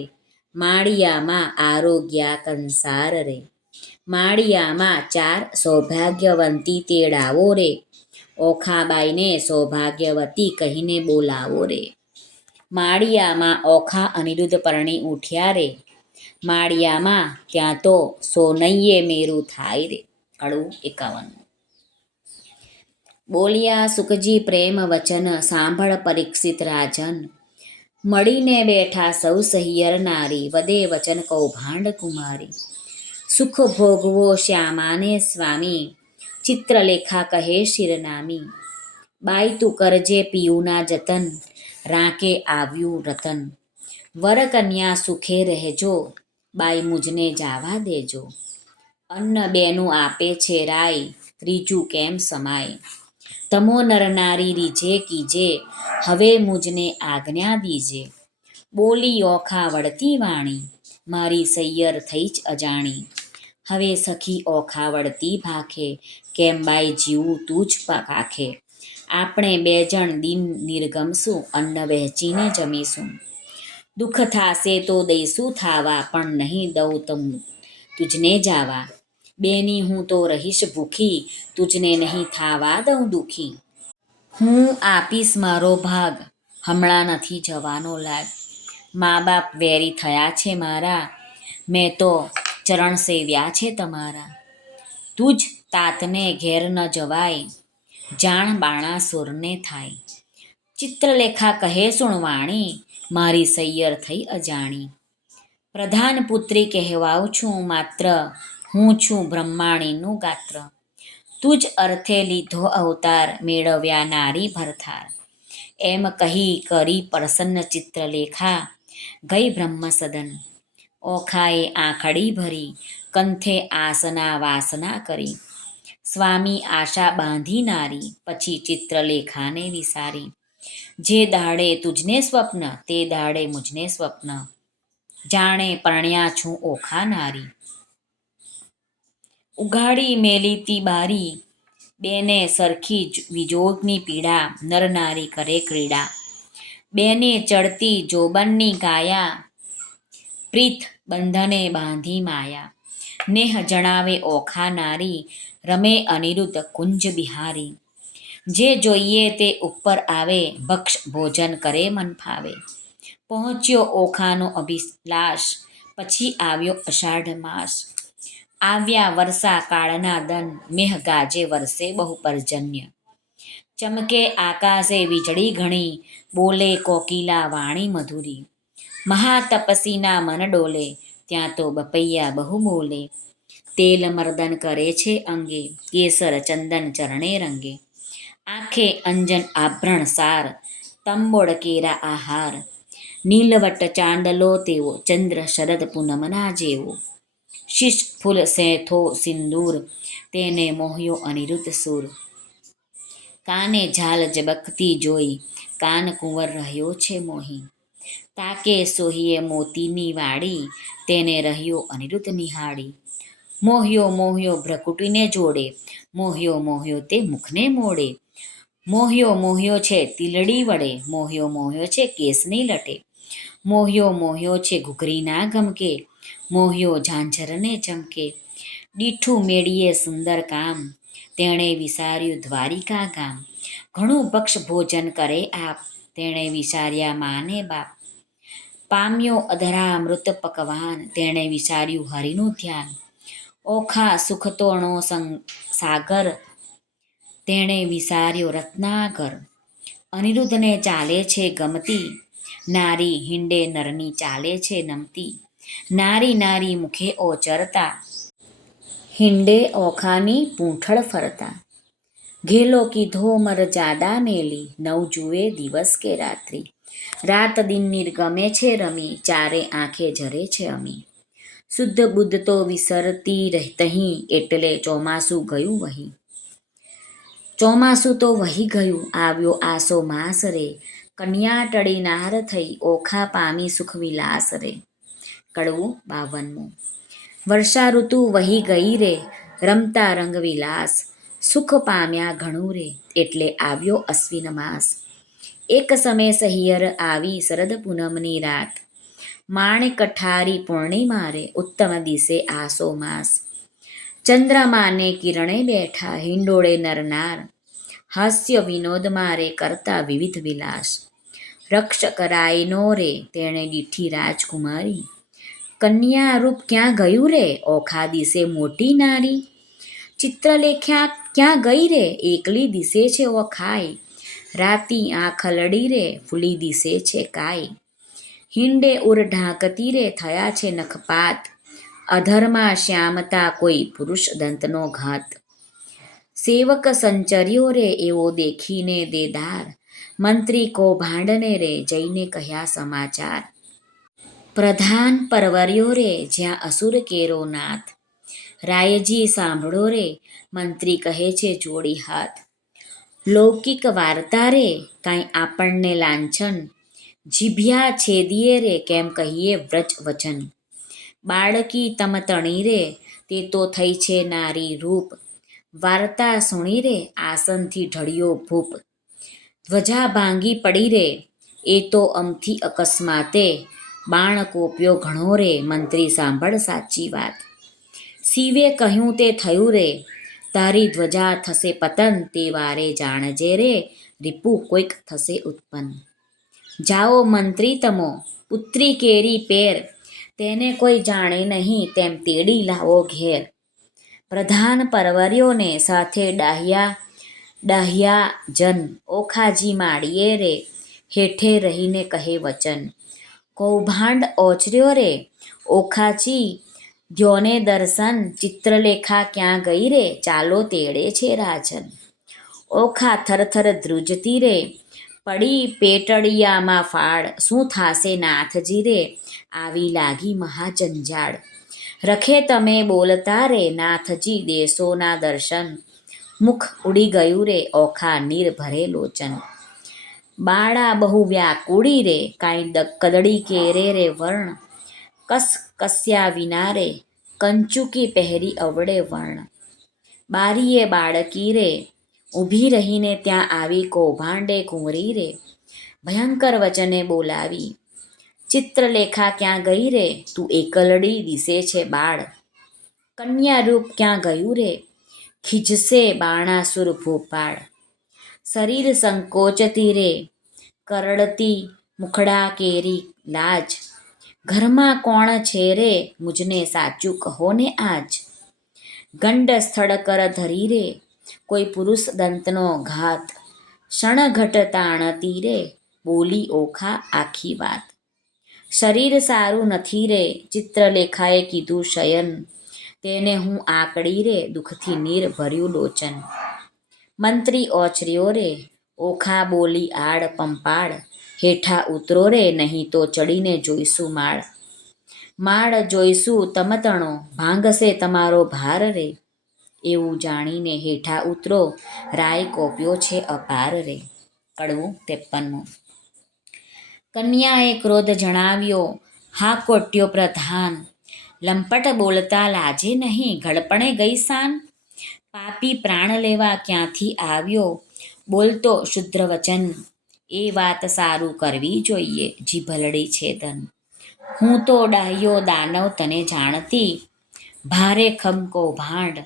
માળિયામાં આરોગ્યા કંસાર રે. માળિયામાં 4 સૌભાગ્યવંતી તેડાવો રે, ઓખાબાઈને સૌભાગ્યવતી કહીને બોલાવો રે. માળિયામાં ઓખા અનિરુદ્ધ પરણી ઉઠ્યા રે, માળિયામાં ત્યાં તો સોનૈયે મેરું થાય રે. કડવું 51. બોલ્યા સુખજી પ્રેમ વચન, સાંભળ પરીક્ષિત રાજન. મળીને બેઠા સૌ સહિયર નારી, વદે વચન કૌભાંડ કુમારી. સુખ ભોગવો શ્યામાને સ્વામી, ચિત્રલેખા કહે શિરનામી. બાઈ તું કરજે પિયુના જતન, રાંકે આવ્યું રતન. વર કન્યા સુખે રહેજો, બાઈ મુજને જાવા દેજો. અન્ન બેનું આપે છે રાય, ત્રીજું કેમ સમાય. તમો નર નારી રીજે કીજે, હવે મુજને આજ્ઞા દીજે. બોલી ઓખા વળતી વાણી, મારી સૈયર થઈ જ અજાણી. હવે સખી ઓખા વળતી ભાખે, કેમ બાઈ જીવું તું જ કાખે. આપણે 2 જણ દિન નિર્ગમશું, અન્ન વહેંચીને જમીશું. દુઃખ થાશે તો દઈશું થાવા, પણ નહીં દઉં તુજને જાવા. બેની હું તો રહીશ ભૂખી, તુજને નહીં થાવા દઉં દુઃખી. હું આપીશ મારો ભાગ, હમણાં નથી જવાનો લાગ. મા બાપ વેરી થયા છે મારા, મેં તો ચરણ સેવ્યા છે તમારા. તુજ તાતને ઘેર ન જવાય, જાણ બાણાસુરને થાય. ચિત્રલેખા કહે સુણ વાણી, મારી સૈયર થઈ અજાણી. પ્રધાન પુત્રી કહેવાઉં છું માત્ર, હું છું બ્રહ્માણીનું ગાત્ર. તુજ અર્થે લીધો અવતાર, મેળવ્યા નારી ભરથાર. એમ કહી કરી પ્રસન્ન ચિત્રલેખા, ગઈ બ્રહ્મ સદન. ઓખાએ આંખડી ભરી, કંથે આસના વાસના કરી. સ્વામી આશા બાંધી નારી, પછી ચિત્રલેખાને વિસારી. જે દાડે તુજને સ્વપ્ન, તે દાડે મુજને સ્વપ્ન. જાણે પરણ્યા છું ઓખા નારી. ઉઘાડી મેલી તી બારી, બેને સરખી વિજોગની પીડા. નર નારી કરે ક્રીડા, બેને ચડતી જોબનની કાયા. પ્રીત બંધને બાંધી માયા, નેહ જણાવે ઓખા નારી. રમે અનિરુદ્ધ કુંજ બિહારી. જે જોઈએ તે ઉપર આવે, ભક્ષ ભોજન કરે મન ફાવે. પહોંચ્યો ઓખાનો અભિલાષ, પછી આવ્યો અષાઢ માસ. આવ્યા વર્ષા કાળના દન, મેહ ગાજે વરસે બહુ પર્જન્ય. ચમકે આકાશે વીજળી ઘણી, બોલે કોકિલા વાણી મધુરી. મહાતપસીના મન ડોલે, ત્યાં તો બપૈયા બહુ બોલે. તેલ મર્દન કરે છે અંગે, કેસર ચંદન ચરણે રંગે. આંખે અંજન આભરણ સાર, તંબોળ કેરા આહાર. નીલવટ ચાંદલો તેવો, ચંદ્ર શરદ પૂનમના જેવો. શિશ ફૂલ સેથો સિંદૂર, તેને મોહ્યો અનિરુદ્ધ સૂર. કાને ઝાલ ઝબકતી જોઈ, કાન કુંવર રહ્યો છે મોહી. તાકે સોહીએ મોતીની વાડી, તેને રહ્યો અનિરુદ્ધ નિહાળી. મોહ્યો મોહ્યો ભ્રકુટીને જોડે, મોહ્યો મોહ્યો તે મુખને મોડે. મોહ્યો મોહ્યો છે તીલડી વડે, મોહ્યો મોહ્યો છે કેસની લટે. મોહ્યો મોહ્યો છે ઘૂઘરીના ગમકે, મોહ્યો ઝાંઝરને ચમકે. દીઠું મેળીએ સુંદર કામ, તેણે વિસાર્યું દ્વારિકા ગામ. ઘણું ભક્ષ ભોજન કરે આપ, તેણે વિસાર્યા માને બાપ. પામ્યો અધરામૃત પકવાન, તેણે વિસાર્યું હરિનું ધ્યાન. ઓખા સુખતોણો સાગર, તેણે વિસાર્યો રત્નાકર. અનિરુદ્ધને ચાલે છે ગમતી, નારી હિંડે નરની ચાલે છે નમતી. નારી નારી મુખે ઓચરતા, હિંડે ઓખાની પૂંછડ ફરતા. ઘેલો કીધો મર જાદા મેલી, નવ જુએ દિવસ કે રાત્રિ. રાત દિન નિર્ગમે છે રમી, ચારે આંખે જરે છે અમી. શુદ્ધ બુદ્ધ તો વિસરતી રહેતહીં, એટલે ચોમાસું ગયું વહી. ચોમાસું તો વહી ગયું, આવ્યો આસો માસ રે. કન્યા ટળી નાર થઈ, ઓખા પામી સુખ વિલાસ રે. કડવું 52. વર્ષા ઋતુ વહી ગઈ રે, રમતા રંગ વિલાસ. સુખ પામ્યા ઘણું રે, એટલે આવ્યો અશ્વિન માસ. એક સમય સહિયર આવી શરદ પૂનમની રાત. માણે કઠારી પૂર્ણિમા રે, ઉત્તમ દિશે આસો માસ. ચંદ્રમાને કિરણે બેઠા, હિંડોળે નરનાર. હાસ્ય વિનોદ મારે કરતા વિવિધ વિલાસ. રક્ષ કરાયનો રે, તેણે દીઠી રાજકુમારી. કન્યા રૂપ ક્યાં ગયું રે, ઓખા દિશે મોટી નારી. ચિત્રલેખા ક્યાં ગઈ રે, એકલી દિશે છે ઓખાઈ. રાતી આંખ લડી રે, ફૂલી દિશે છે કાઈ. હિંડે ઉર ઢાંકતી રે, થયા છે નખપાત. અધરમાં શ્યામતા કોઈ પુરુષ દંતનો ઘાત. સેવક સંચર્યો રે, એવો દેખીને દેદાર. મંત્રી કૌભાંડને રે, જઈને કહ્યા સમાચાર. પ્રધાન પરવર્યો રે, જ્યાં અસુર કેરો નાથ. રાયજી સાંભળો રે, મંત્રી કહે છે જોડી હાથ. લૌકિક વાર્તા રે, કાંઈ આપણને લાંછન. જીભ્યા છેદીએ રે, કેમ કહીએ વ્રજ વચન. બાળકી તમતણી રે, તે તો થઈ છે નારી રૂપ. વાર્તા સુણી રે, આસનથી ઢળ્યો ભૂપ. ધ્વજા ભાંગી પડી રે, એ તો અમથી અકસ્માતે. બાણ કોપ્યો ઘણો રે, મંત્રી સાંભળ સાચી વાત. શિવે કહ્યું તે થયું રે, તારી ધ્વજા થશે પતન. તે વારે જાણજે રે, રીપુ કોઈક થશે ઉત્પન્ન. જાઓ મંત્રી તમો, પુત્રી કેરી પેર. તેને કોઈ જાણે નહીં, તેમ તેડી લાવો ઘેર. પ્રધાન પરવર્યોને, સાથે ડાહ્યા જન. ઓખાજી માડીએ રે, હેઠે રહીને કહે વચન. કૌભાંડ ઓચર્યો રે, ઓખાજી દ્યોને દર્શન. ચિત્રલેખા ક્યાં ગઈ રે, ચાલો તેડે છે રાજન. ઓખા થરથર ધ્રુજતી રે, પડી પેટડિયામાં ફાળ. શું થાશે નાથજી રે, આવી લાગી મહાજંજાળ. રખે તમે બોલતા રે, નાથજી દેશોના દર્શન. મુખ ઉડી ગયું રે, ઓખા નીર ભરે લોચન. બાળા બહુ વ્યાકુળી રે, કાંઈ કદડી કેરે રે વર્ણ. કસ્યા વિના રે, કંચુકી પહેરી અવળે વર્ણ. બારીએ બાળકી રે, ઊભી રહીને ત્યાં આવી. કૌભાંડે કુંવરી રે, ભયંકર વચને બોલાવી. ચિત્રલેખા ક્યાં ગઈ રે, તું એકલડી દિશે છે બાળ. કન્યા રૂપ ક્યાં ગયું રે, ખીજશે બાણાસુર ભૂપાળ. શરીર સંકોચતી રે, કરડતી મુખડા કેરી લાજ. ઘરમાં કોણ છે રે, મુજને સાચું કહો ને આજ. ગંડ સ્થળ કર ધરી રે, કોઈ પુરુષ દંતનો ઘાત. ક્ષણઘટ તાણતી રે, બોલી ઓખા આખી વાત. શરીર સારું નથી રે, ચિત્રલેખાએ કીધું શયન. તેને હું આકડી રે, દુઃખથી નીર ભર્યું લોચન. મંત્રી ઓચર્યો રે, ઓખા બોલી આડ પંપાળ. હેઠા ઉતરો રે, નહીં તો ચડીને જોઈશું માળ. માળ જોઈશું તમતણો, ભાંગશે તમારો ભાર રે. એવું જાણીને હેઠા ઉતરો, રાય કોપ્યો છે અપાર રે. કડવું 53. કન્યાએ ક્રોધ જણાવ્યો, હા કોટ્યો પ્રધાન. લંપટ બોલતા લાજે નહીં, ઘડપણે ગઈ શાન. પાપી પ્રાણ લેવા ક્યાંથી આવ્યો, બોલતો શુદ્ર વચન. એ વાત સારું કરવી જોઈએ, જીભલડી છેદન. હું તો ડાહ્યો દાનવ તને જાણતી, ભારે ખમ કૌભાંડ.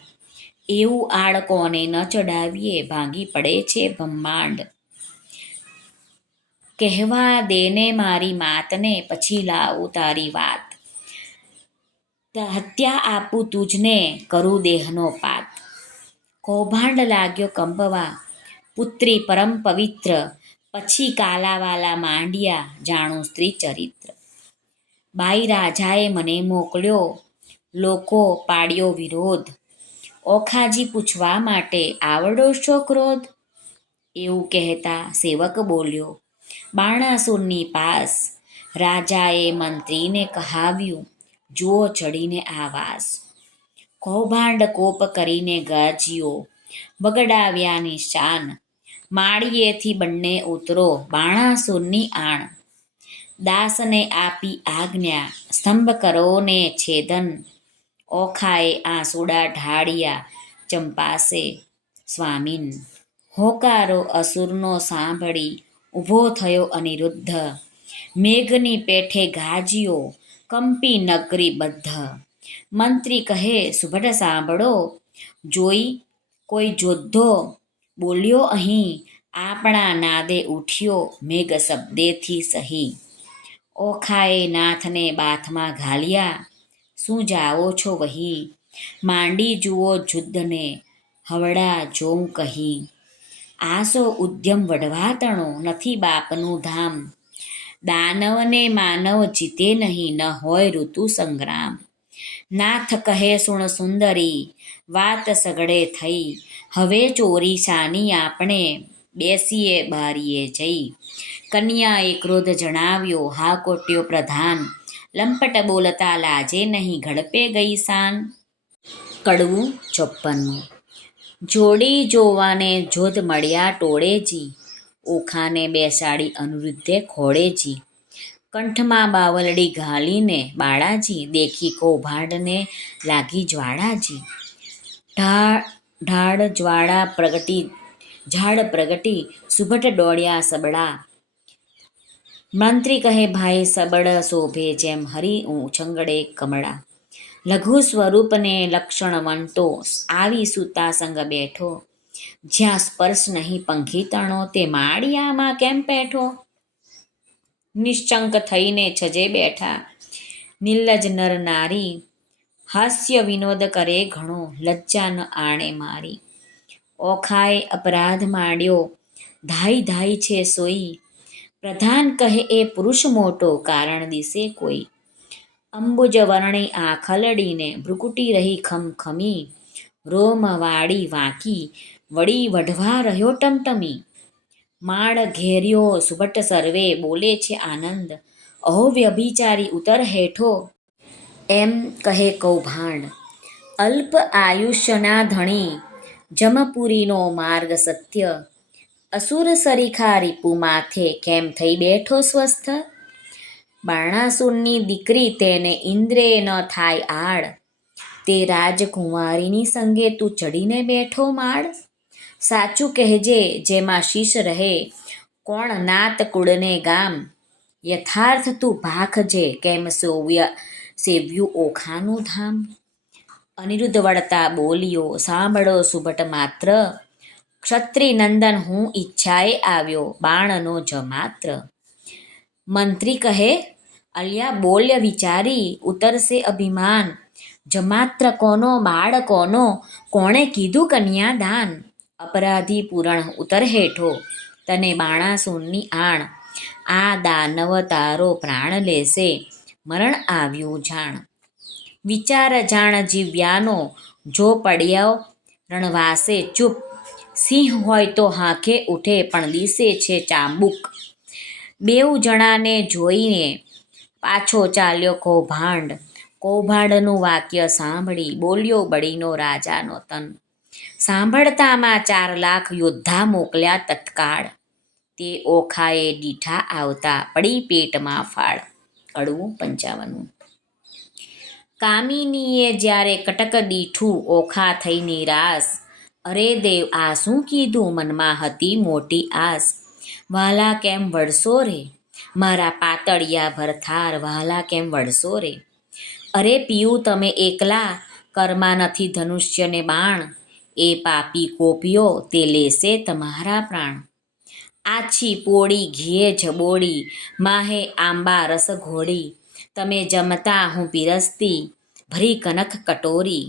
એવું આડ કોને ન ચડાવીએ, ભાંગી પડે છે બ્રહ્માંડ. કહેવા દેને મારી માતને, પછી લાવું તારી વાત. હત્યા આપું તુજને, કરું દેહનો પાત. કૌભાંડ લાગ્યો કંપવા, પુત્રી પરમ પવિત્ર. પછી કાલાવાલા માંડ્યા, જાણું સ્ત્રી ચરિત્ર. બાઈ રાજાએ મને મોકલ્યો, લોકો પાડ્યો વિરોધ. ઓખાજી પૂછવા માટે આવડો શો ક્રોધ? એવું કહેતા સેવક બોલ્યો, બાણાસુરની પાસ. રાજાએ મંત્રીને કહાવ્યું, જુઓ ચડીને આ વાસ. કૌભાંડ કોપ કરીને ગાજીઓ, બગડાવ્યાની શાન. માળીએથી બંને ઉતરો, બાણાસુરની આણ. દાસને આપી આજ્ઞા, સ્તંભ કરો ને છેદન. ઓખાએ આંસુડા ઢાળ્યા, ચંપાસે સ્વામીન. હોકારો અસુરનો સાંભળી, ઊભો થયો અનિરુદ્ધ. મેઘની પેઠે ગાજ્યો, કંપી નગરી બધ્ધ. મંત્રી કહે, સુભટ સાંભળો, જોઈ કોઈ જોધો બોલ્યો અહીં. આપણા નાદે ઉઠ્યો, મેઘ શબ્દેથી સહી. ઓખાએ નાથને બાથમાં ઘાલ્યા, શું જાઓ છો વહી? માંડી જુઓ જુદ્ધને, હવડા જોઉં કહી. આસો ઉદ્યમ વઢવાતણો, નથી બાપનું ધામ. દાનવને માનવ જીતે નહીં, ન હોય ઋતુ સંગ્રામ. નાથ કહે, સુણ સુંદરી, વાત સઘળે થઈ. હવે ચોરી શાની આપણે, બેસીએ બારીએ જઈ. કન્યાએ ક્રોધ જણાવ્યો, હા કોટ્યો પ્રધાન. લંપટ બોલતા લાજે નહીં, ઘડપે ગઈ શાન. કડવું 54. જોડી જોવાને જોધ મળ્યા ટોળેજી. ઓખાને બેસાડી અનિરુદ્ધે ખોળેજી. કંઠમાં બાવલડી ઘાલીને બાળાજી, દેખી કૌભાંડને લાગી જ્વાળાજી. ઢાળ જ્વાળા પ્રગટી, ઝાડ પ્રગટી, સુભટ દોડ્યા સબળા. મંત્રી કહે, ભાઈ સબળ શોભે જેમ હરી ઉછંગડે કમળા. લઘુ સ્વરૂપને લક્ષણવંતો, આવી સૂતા સંગ બેઠો. જ્યાં સ્પર્શ નહીં પંખી તણો, તે માળિયામાં કેમ પેઠો? નિશ્ચંક થઈને છજે બેઠા, નિર્લજ નર નારી. હાસ્ય વિનોદ કરે ઘણો, લજ્જા ન આણે મારી. ઓખાએ અપરાધ માંડ્યો, ધાઈ ધાઈ છે સોઈ. પ્રધાન કહે, એ પુરુષ મોટો, કારણ દિશે કોઈ. અંબુજ વર્ણી આંખલડીને, ભ્રુકુટી રહી ખમખમી. રોમ વાળી વાંકી, વળી વઢવા રહ્યો ટમટમી. માળ ઘેર્યો સુભટ સર્વે, બોલે છે આનંદ. અહો વ્યભિચારી, ઉતર હેઠો. એમ કહે કૌભાંડ, અલ્પ આયુષ્યના ધણી. જમપુરીનો માર્ગ સત્ય, અસુર સરીખા રિપુ માથે, કેમ થઈ બેઠો સ્વસ્થ? બાણાસુરની દીકરી, તેને ઇન્દ્રે ન થાય આડ. તે રાજકુંવારીની સંગે તું ચડીને બેઠો માળ. સાચું કહેજે જેમાં શીશ રહે, કોણ નાત કુળને ગામ. યથાર્થ તું ભાખજે, કેમ સેવ્યું ઓખાનું ધામ. અનિરુદ્ધ વળતા બોલ્યો, સાંભળો સુભટ માત્ર. ક્ષત્રિ નંદન હું ઈચ્છાએ આવ્યો, બાણનો જ માત્ર. મંત્રી કહે, અલ્યા બોલ્ય વિચારી, ઉતરશે અભિમાન. જમાત્ર કોનો, બાળ કોનો, કોણે કીધું કન્યાદાન. અપરાધી પૂરણ ઉતર હેઠો, તને બાણાસુરની આણ. આ દાનવ તારો પ્રાણ લેશે, મરણ આવ્યું જાણ. વિચાર જાણ જીવ્યાનો, જો પડ્યો રણવાસે ચૂપ. સિંહ હોય તો હાંકે ઉઠે, પણ દિશે છે ચાબુક. બેઉ જણાને જોઈને પાછો ચાલ્યો કૌભાંડ. કૌભાંડનું વાક્ય સાંભળી, બોલ્યો બળીનો રાજાનો તન. સાંભળતામાં 4 લાખ યોદ્ધા મોકલ્યા તત્કાળ. તે ઓખાએ દીઠા આવતા, પડી પેટમાં ફાળ. કડવું 55. કામિનીએ જ્યારે કટક દીઠું, ઓખા થઈ નિરાશ. અરે દેવ, આ શું કીધું, મનમાં હતી મોટી આસ. વાલા કેમ વળશો રે, મારા પાતળિયા ભરથાર. વાલા કેમ વળશો રે, અરે પિયું તમે એકલા. કરમાં નથી ધનુષ્ય ને બાણ, એ પાપી કોપિયો, તે લેશે તમારા પ્રાણ. આછી પોળી ઘીએ જબોડી, માહે આંબા રસ ઘોડી. તમે જમતા હું પીરસતી, ભરી કનક કટોરી.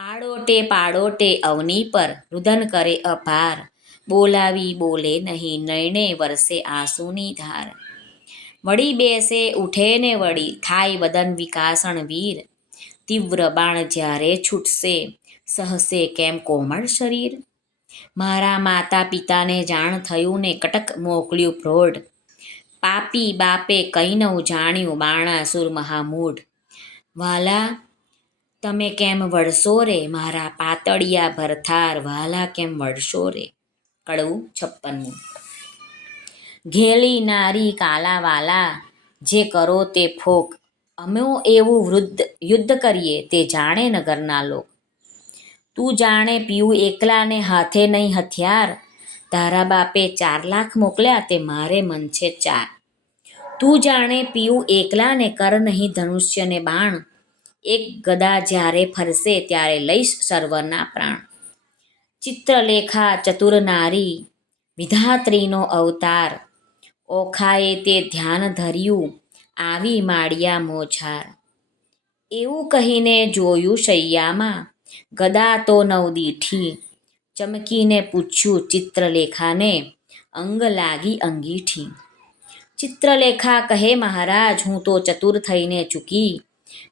આડોટે પાડોટે અવની પર, રુદન કરે અપાર. બોલાવી બોલે નહીં, નયણે વરસે આંસુની ધાર. વળી બેસે ઉઠે ને વળી, થાય વદન વિકાસણ વીર. તીવ્ર બાણ જ્યારે છૂટશે, સહસે કેમ કોમળ શરીર. મારા માતા પિતાને જાણ થયું ને કટક મોકલ્યું પ્રૌઢ. પાપી બાપે કંઈ નવ જાણ્યું બાણાસુર મહામૂઢ. વાલા તમે કેમ વળશો રે મારા પાતળિયા ભરથાર વાલા કેમ વળશો રે. કડવું 56. ઘેલી નારી કાલા વાલા જે કરો તે ફોક. અમે એવું યુદ્ધ કરીએ તે જાણે નગરના લોક. તું જાણે પીવું એકલાને હાથે નહીં હથિયાર. તારા બાપે 4 લાખ મોકલ્યા તે મારે મન છે 4. તું જાણે પીવું એકલાને કર નહીં ધનુષ્ય ને બાણ. એક ગદા જ્યારે ફરશે ત્યારે લઈશ સર્વના પ્રાણ. ચિત્રલેખા ચતુર નારી વિધાત્રીનો અવતાર. ઓખાએ તે ધ્યાન ધર્યું આવી માળિયા મોછાર. એવું કહીને જોયું શૈયામાં ગદા તો નવદીઠી. ચમકીને પૂછ્યું ચિત્રલેખાને અંગ લાગી અંગીઠી. ચિત્રલેખા કહે મહારાજ હું તો ચતુર થઈને ચૂકી.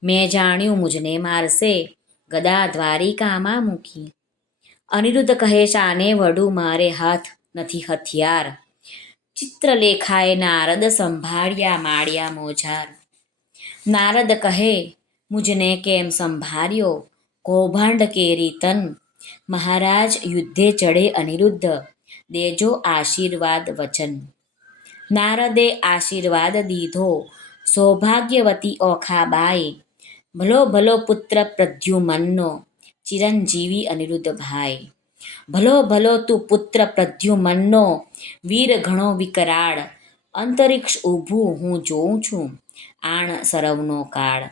મેં જાણ્યું મુજને મારશે ગદા દ્વારિકામાં મૂકી. અનિરુદ્ધ કહે શાને વઢું મારે હાથ નથી હથિયાર. ચિત્રલેખાએ નારદ સંભાળ્યા માળિયા મોજાર. નારદ કહે મુજને કેમ સંભાળ્યો કૌભાંડ કેરી તન. મહારાજ યુદ્ધે ચડે અનિરુદ્ધ દેજો આશીર્વાદ વચન. નારદે આશીર્વાદ દીધો સૌભાગ્યવતી ઓખાબાઈ. ભલો ભલો પુત્ર પ્રદ્યુમનનો ચિરંજીવી અનિરુદ્ધ ભાઈ. ભલો ભલો તું પુત્ર પ્રદ્યુમનનો વીર ઘણો વિકરાળ. અંતરિક્ષ ઊભું હું જોઉં છું આણ સરવનો કાળ.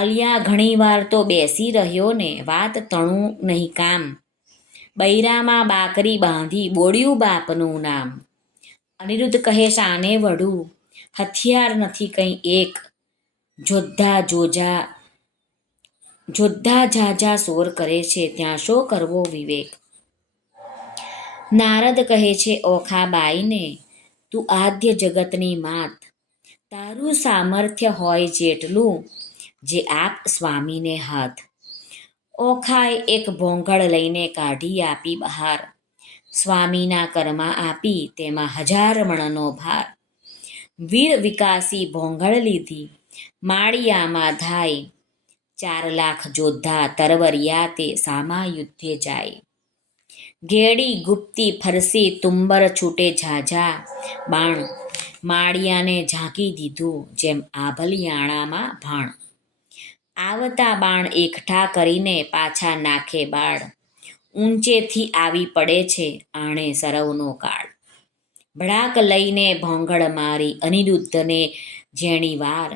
અલિયા ઘણીવાર તો બેસી રહ્યો ને વાત તણું નહીં કામ. બૈરામાં બાકરી બાંધી બોળ્યું બાપનું નામ. અનિરુદ્ધ કહે શાને વઢું હથિયાર નથી કંઈ એક. જોદ્ધા ઝાઝા શોર કરે છે ત્યાં શો કરવો વિવેક. નારદ કહે છે ઓખાબાઈને તું આદ્ય જગતની માત. તારું સામર્થ્ય હોય જેટલું જે આપ સ્વામીને હાથ. ઓખાએ એક ભોંગળ લઈને કાઢી આપી બહાર. સ્વામીના કરમાં આપી તેમાં 1000 મણનો ભાર. વીર વિકાસી ભોંગળ લીધી માળિયામાં ધાય. 4 લાખ જોદ્ધા તરવરિયા તે સામા યુદ્ધે જાય. ગેડી ગુપ્તી ફરસી તુંબર છૂટે ઝાઝા બાણ. માળિયાને ઝાંકી દીધું જેમ આભલિયાણામાં ભાણ. આવતા બાણ એકઠા કરીને પાછા નાખે બાળ. ઊંચેથી આવી પડે છે આણે સરવનો કાળ. ભડાક લઈને ભોંગળ મારી અનિરુદ્ધને જેણી વાર.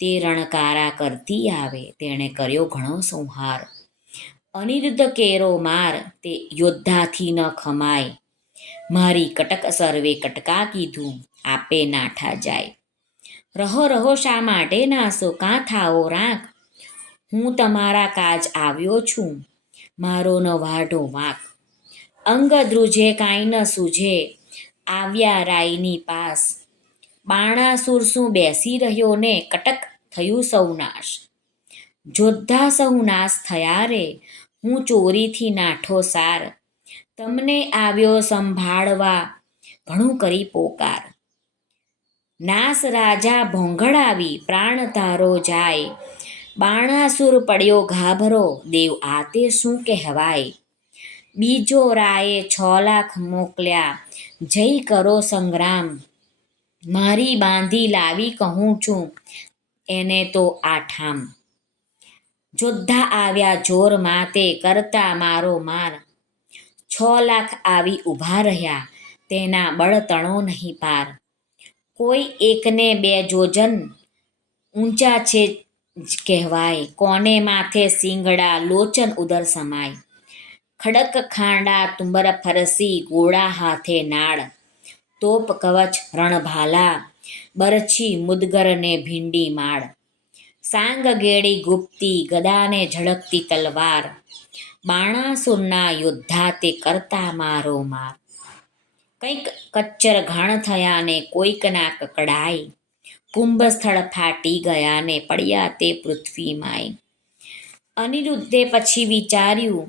તે રણકારા કરતી આવે તેણે કર્યો ઘણો સંહાર. અનિરુદ્ધ કેરો માર તે યોદ્ધાથી ન ખમાય. મારી કટક સર્વે કટકા કીધું આપે નાઠા જાય. રહો રહો શા માટે નાસો કાં થાઓ રાખ. હું તમારા કાજ આવ્યો છું મારો ન વાઢો વાંક. અંગ ધ્રુજે કાંઈ ન સૂઝે આવ્યા રાયની પાસ. બાણાસુર શું બેસી રહ્યો ને કટક થયું સૌ નાશ. જોદ્ધા સહુ નાશ થયા રે હું ચોરીથી નાઠો સાર. તમને આવ્યો સંભાળવા ઘણું કરી પોકાર. નાસ રાજા ભોંગળ આવી પ્રાણ તારો જાય. બાણાસુર પડ્યો ગાભરો દેવ આ તે શું કહેવાય. બીજો રાયે 6 લાખ મોકલ્યા જય કરો સંગ્રામ. મારી બાંધી લાવી કહું છું એને તો આઠામ. જોદ્ધા આવ્યા જોરમાં તે કરતા મારો માર. 6 લાખ આવી ઊભા રહ્યા તેના બળતણો નહીં પાર. કોઈ એકને 2 જોજન ઊંચા છે કહેવાય. કોને માથે શિંગડા લોચન ઉદર સમાય. ખડક ખાંડા તુંબર ફરસી ગોળા હાથે નાળ. તોપ કવચ રણભાલા બરછી મુદગર ને ભીંડી માળ. સાંગ ગેડી ગુપ્તી ગદાને ઝળકતી તલવાર. બાણાસુરના યોદ્ધા તે કરતા મારો માર. કંઈક કચ્ચર ઘાણ થયા ને કોઈકના કકડાય. કુંભ સ્થળ ફાટી ગયા ને પડ્યા તે પૃથ્વીમાંય. અનિરુદ્ધે પછી વિચાર્યું,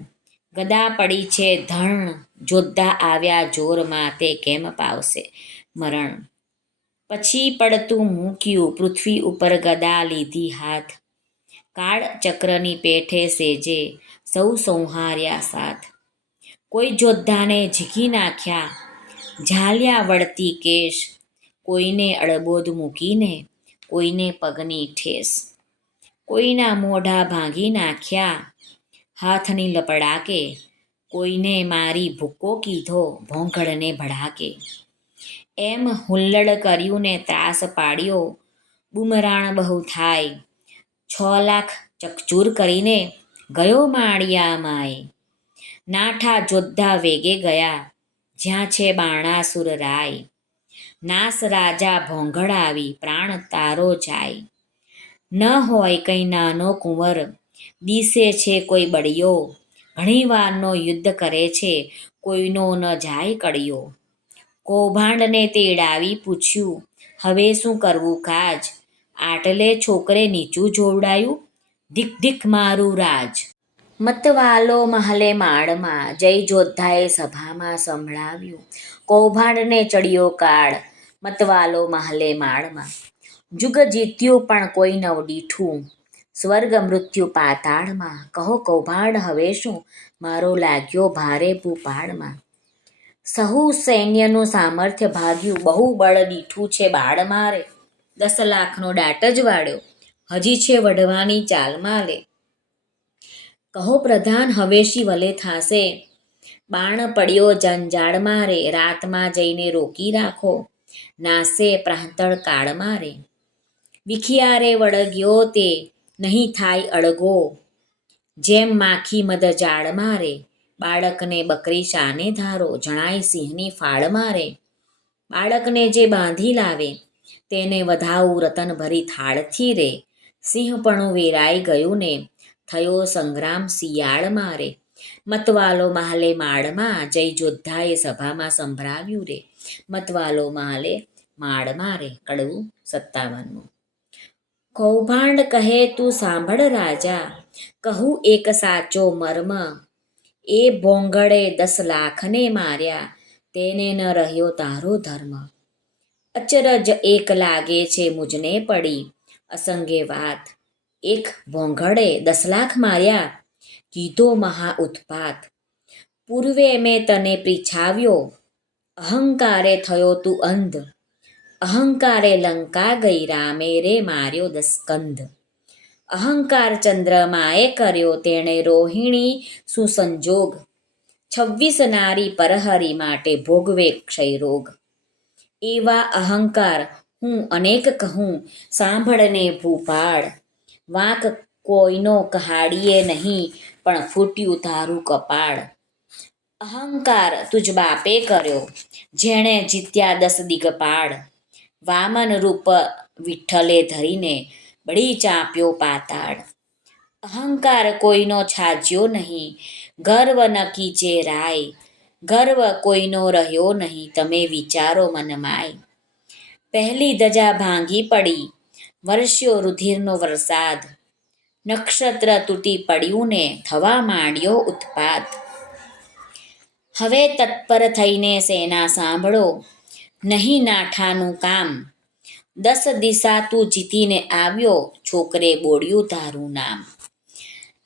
ગદા પડી છે ધણ, જોદ્ધા આવ્યા જોરમાં, તે કેમ પાવશે મરણ. પછી પડતું મૂક્યું પૃથ્વી ઉપર, ગદા લીધી હાથ, કાળ ચક્રની પેઠે સેજે સૌ સંહાર્યા સાથ. કોઈ જોદ્ધાને ઝીકી નાખ્યા, ઝાલ્યા વળતી કેશ, કોઈને અડબોદ મૂકીને, કોઈને પગની ઠેસ. કોઈના મોઢા ભાંગી નાખ્યા હાથની લપડાકે, કોઈને મારી ભૂક્કો કીધો ભોંગળને ભડાકે. એમ હુલ્લડ કર્યું ને ત્રાસ પાડ્યો, બુમરાણ બહુ થાય, 6 લાખ ચકચૂર કરીને ગયો માળિયામાંય. નાઠા જોદ્ધા વેગે ગયા, જ્યાં છે બાણાસુર રાય, નાસ રાજા ભોંગળ આવી, પ્રાણ તારો જાય. ન હોય કંઈ નાનો કુંવર, દીસે છે કોઈ બળિયો, ઘણીવારનો યુદ્ધ કરે છે, કોઈનો ન જાય કળિયો. કૌભાંડને તેડાવી પૂછ્યું, હવે શું કરવું કાજ, આટલે છોકરે નીચું જોવડાયું, ધીક ધીક મારું રાજ. મતવાલો મહલે માળમાં, જય જોદ્ધાએ સભામાં સંભળાવ્યું, કૌભાંડને ચડ્યો કાળ, મતવાલો મહલે માળમાં. જુગ જીત્યું પણ કોઈ નવડીઠું, સ્વર્ગ મૃત્યુ પાતાળમાં. કહો કૌભાંડ હવે શું, મારો લાગ્યો ભારે ભૂપાળમાં. સહુ સૈન્યનું સામર્થ્ય ભાગ્યું, બહુ બળ દીઠું છે બાળ મારે. 10 લાખનો દાટ જ વાળ્યો, હજી છે વઢવાની ચાલમાં લે. કહો પ્રધાન હવે શી વલે થાશે, બાણ પડ્યો જંજાળ મારે. રાતમાં જઈને રોકી રાખો, નાસે પ્રાંતળ કાળ મારે. વિખિયારે વળગ્યો તે નહીં થાય અળગો, જેમ માખી મધ જાળ મારે. બાળકને બકરી શાને ધારો, જણાય સિંહની ફાળ મારે. બાળકને જે બાંધી લાવે, તેને વધાવું રતન ભરી થાળથી રે. સિંહપણું વેરાઈ ગયું ને, થયો સંગ્રામ શિયાળ મારે. મતવાલો મહાલે માળમાં, જય જોદ્ધાએ સભામાં સંભળાવ્યું રે. મતવાલો મહાલે માળ મારે. કડવું 57. કૌભાંડ કહે તું સાંભળ રાજા, કહું એક સાચો મર્મ, એ ભોંગળે 10 લાખને માર્યા, તેને ન રહ્યો તારો ધર્મ. અચરજ એક લાગે છે મુજને પડી, અસંગે વાત, એક ભોંગળે 10 લાખ માર્યા, કીધો મહા ઉત્પાત. પૂર્વે મેં તને પીછાવ્યો, અહંકારે થયો તું અંધ, અહંકારે લંકા ગઈ, રામે રે માર્યો 10 સ્કંધ. અહંકાર ચંદ્રમાએ કર્યો, તેણે રોહિણી સુસંજોગ, 26 નારી પરહરી માટે ભોગવે ક્ષયરોગ. એવા અહંકાર હું અનેક કહું, સાંભળને ભૂપાળ, વાંક કોઈનો કહાડીએ નહીં, પણ ફૂટ્યું તારું કપાળ. અહંકાર તુજ બાપે કર્યો, જેણે જીત્યા 10 દિગપાળ, વામન રૂપ વિઠ્ઠલે ધરીને બળી ચાંપ્યો પાતાળ. અહંકાર કોઈનો છાજ્યો નહીં, ગર્વ ન કીજે રાય, ગર્વ કોઈનો રહ્યો નહીં, તમે વિચારો મનમાય. પહેલી ધજા ભાંગી પડી, વરસ્યો રુધિરનો વરસાદ, નક્ષત્ર તૂટી પડ્યું ને થવા માંડ્યો ઉત્પાત. હવે તત્પર થઈને સેના સાંભળો, નહીં નાઠાનું કામ, 10 દિશા તું જીતીને આવ્યો, છોકરે બોળ્યું તારું નામ.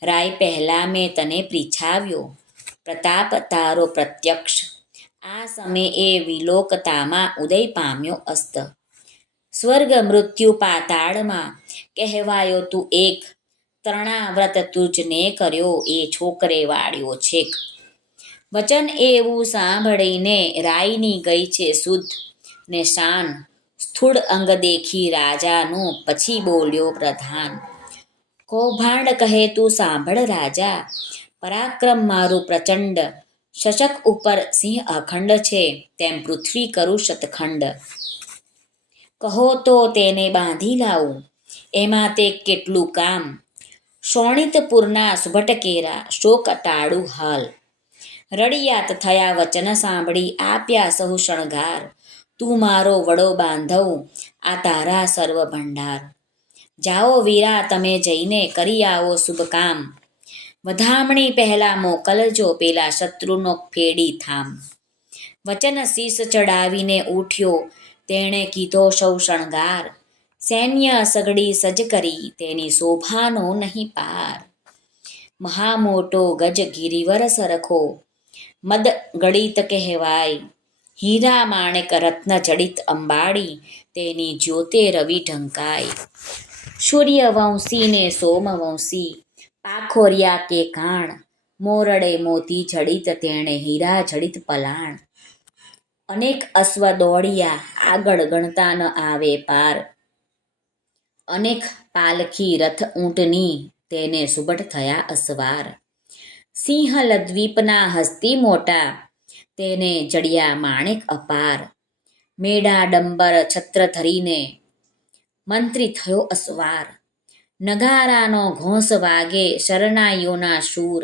રાય પહેલા મેં તને પ્રીછાવ્યો, પ્રતાપ તારો પ્રત્યક્ષ, આ સમયે વિલોકતામાં ઉદય પામ્યો અસ્ત. સ્વર્ગ મૃત્યુ પાતાળમાં કહેવાયો તું એક, તરણાવ્રત તુજને કર્યો, એ છોકરે વાળ્યો છેક. વચન એવું સાંભળીને રાયની ગઈ છે સુધ ને શાન, સ્થૂળ અંગ દેખી રાજાનું પછી બોલ્યો પ્રધાન. કૌભાંડ કહે તું સાંભળ રાજા, પરાક્રમ મારું પ્રચંડ, શશક ઉપર સિંહ અખંડ છે, તેમ પૃથ્વી કરું શતખંડ. કહો તો તેને બાંધી લાવું, એમાં તે કેટલું કામ, શોણિતપુરના સુભટકેરા શોક ટાળું હાલ. રડિયાત થયા વચન સાંભળી, આપ્યા સહુ શણગાર, તું મારો વડો બાંધવ, આ તારા સર્વ ભંડાર. જાઓ વીરા તમે જઈને કરી આવો શુભ કામ, વધામણી પહેલા મોકલજો પેલા શત્રુનો ફેડી થામ. વચન શીશ ચડાવીને ઉઠ્યો તેણે કીધો સૌ શણગાર. સૈન્ય સગડી સજ કરી તેની શોભાનો નહીં પાર. મહામોટો ગજ ગિરિવર સરખો મદ ગણિત કહેવાય. હીરા માણેક રત્ન જડિત અંબાડી તેની જ્યોતે રવિ ઢંકાય. સૂર્યવંશી ને સોમવંશી પાખોરિયા કે કાણ. મોરડે મોતી જડિત તેણે હીરા જડિત પલાણ. અનેક અશ્વ દોડ્યા આગળ ગણતા ન આવે પાર. અનેક પાલખી રથ ઊંટની તેને સુબટ થયા અસવાર. સિંહલ દ્વીપના હસ્તી મોટા તેને જડ્યા માણેક અપાર. મેઢા ડંબર છત્ર ધરીને મંત્રી થયો અસવાર. નગારાનો ઘોંસ વાગે શરણાઈઓના શૂર.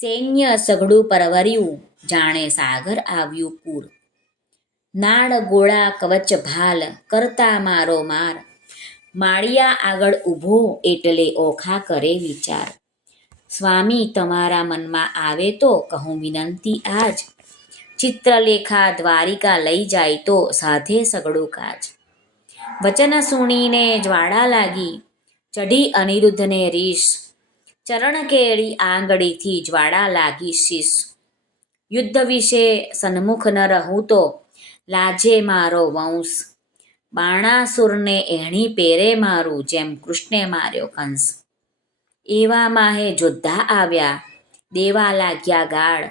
સૈન્ય સઘળું પરવર્યું જાણે સાગર આવ્યું પૂર. નાળ ગોળા કવચ ભાલ કરતા મારો માર. માળિયા આગળ ઊભો એટલે ઓખા કરે વિચાર. સ્વામી તમારા મનમાં આવે તો કહું વિનંતી આજ. ચિત્રલેખા દ્વારિકા લઈ જાય તો સાધે સગળું કાજ. વચન સુણીને જ્વાળા લાગી ચઢી અનિરુદ્ધને રીસ. ચરણ કેળી આંગળીથી જ્વાળા લાગી શીશ. યુદ્ધ વિશે સન્મુખ ન રહું તો લાજે મારો વંશ. બાણાસુરને એણી પેરે મારું જેમ કૃષ્ણે માર્યો કંસ. એવા માહે જોદ્ધા આવ્યા દેવા લાગ્યા ગાળ.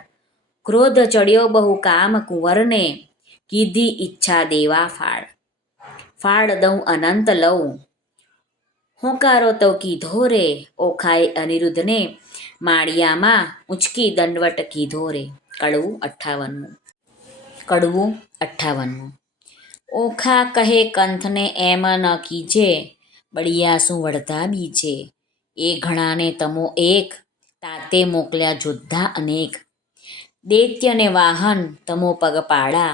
ક્રોધ ચડ્યો બહુ કામ કુંવરને કીધી ઈચ્છા દેવા ફાળ. ફાળ દઉં અનંત લઉં હોંકારો તો કીધો રે. ઓખાએ અનિરુદ્ધને માળિયામાં ઊંચકી દંડવટ કીધો રે. કડવું 58. ઓખા કહે કંથને એમ ન કીજે બળિયા શું વળતા બીજે. એ ઘણાને તમો એક તાતે મોકલ્યા જોદ્ધા અનેક. દૈત્યને વાહન તમો પગપાળા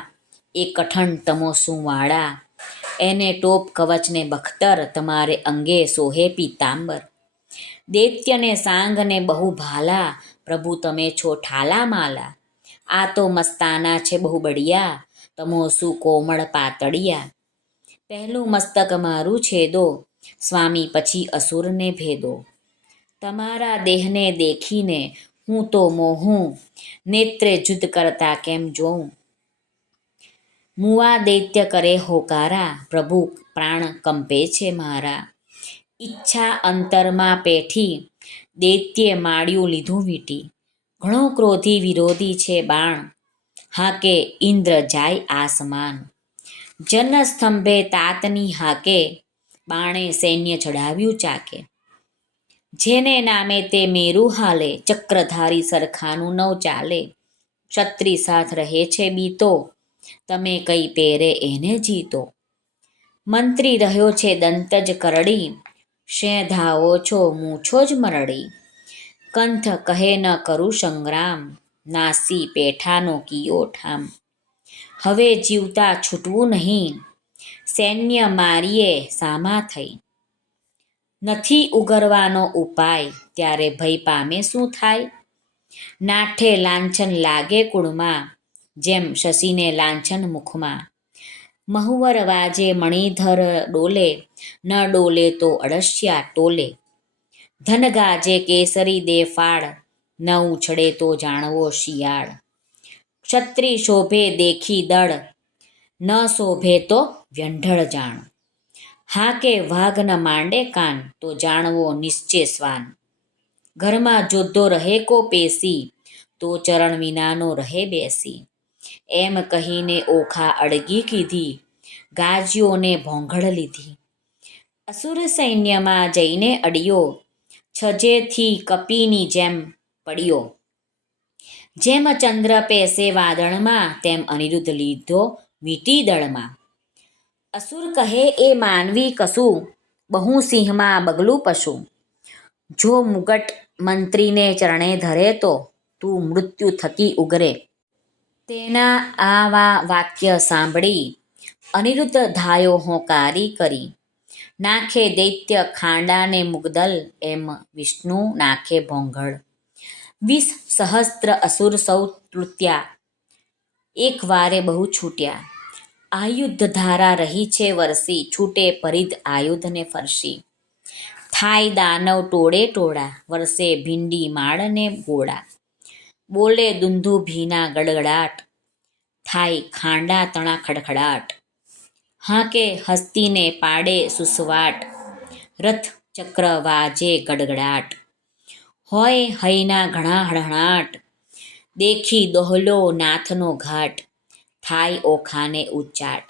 એ કઠણ તમો શું વાળા. એને ટોપ કવચને બખ્તર તમારે અંગે સોહે પીતાંબર. દૈત્યને સાંગને બહુ ભાલા પ્રભુ તમે છો ઠાલા માલા. આ તો મસ્તાના છે બહુ બળિયા તમો શું કોમળ પાતળિયા. પહેલું મસ્તક મારું છેદો સ્વામી પછી અસુરને ભેદો. તમારા દેહને દેખીને હું તો મોહું નેત્રે જુદ કરતા કેમ જોઉં. મુવા દૈત્ય કરે હોકારા પ્રભુ પ્રાણ કંપે છે મારા. ઈચ્છા અંતરમાં પેઠી દૈત્યે માળ્યું લીધું વીંટી. ઘણો ક્રોધી વિરોધી છે બાણ હાકે ઇન્દ્ર જાય આસમાન. જનસ્તંભે તાતની હાકે બાણે સૈન્ય ચડાવ્યું ચાકે. જેને નામે તે મેરુ હાલે ચક્રધારી સરખાનું નવ ચાલે. ક્ષત્રિ સાથ રહે છે બીતો તમે કઈ પેરે એને જીતો. મંત્રી રહ્યો છે દંતજ કરડી શેં ધાવો છો મૂછો જ મરડી. કંથ કહે ન કરું સંગ્રામ નાસી પેઠાનો કિયો ઠામ. હવે જીવતા છૂટવું નહીં સૈન્ય મારીએ સામા થઈ. નથી ઉગરવાનો ઉપાય ત્યારે ભય પામે શું થાય. નાઠે લાંછન લાગે કુળમાં જેમ શશીને લાંછન મુખમાં. મહુવર વાજે મણિધર ડોલે ન ડોલે તો અળસિયા ટોલે. ધન ગાજે કેસરી દે ફાળ ન ઉછળે તો જાણવો શિયાળ. ક્ષત્રિ શોભે દેખી દળ ન શોભે તો વ્યંઢળ જાણ. હાકે વાઘ ન માંડે કાન તો જાણવો નિશ્ચય શ્વાન. ઘરમાં જોધો રહે કો પેસી તો ચરણ વિનાનો રહે બેસી. એમ કહીને ઓખા અડગી કીધી ગાજીઓને ભોંગળ લીધી. અસુર સૈન્યમાં જઈને અડ્યો છજેથી કપીની જેમ પડ્યો. જેમ ચંદ્ર પેસે વાદળમાં તેમ અનિરુદ્ધ લીધો વીંટી દળમાં. અસુર કહે એ માનવી કશું બહુ સિંહમાં બગલું પશુ. જો મુગટ મંત્રીને ચરણે ધરે તો તું મૃત્યુ થકી ઉગરે. તેના આવા વાક્ય સાંભળી અનિરુદ્ધ ધાયો હોંકારી કરી. નાખે દૈત્ય ખાંડાને મુગદલ એમ વિષ્ણુ નાખે ભોંગળ. 20 સહસ્ત્ર અસુર સૌ તૃત્યા, એક વારે બહુ છૂટ્યા. આયુધ ધારા રહી છે વરસી, છૂટે પરિધ આયુધને ફરસી. થાય દાનવ ટોળે ટોળા, વરસે ભીંડી માળને ગોળા. બોલે દુંદુભીના ગડગડાટ, થાય ખાંડા તણા ખડખડાટ. હાંકે હસ્તીને પાડે સુસવાટ, રથ ચક્ર વાજે ગડગડાટ. હોય હૈના ઘણા હળહળાટ, દેખી દોહલો નાથનો ઘાટ. થાય ઓખાને ઉચ્ચાટ,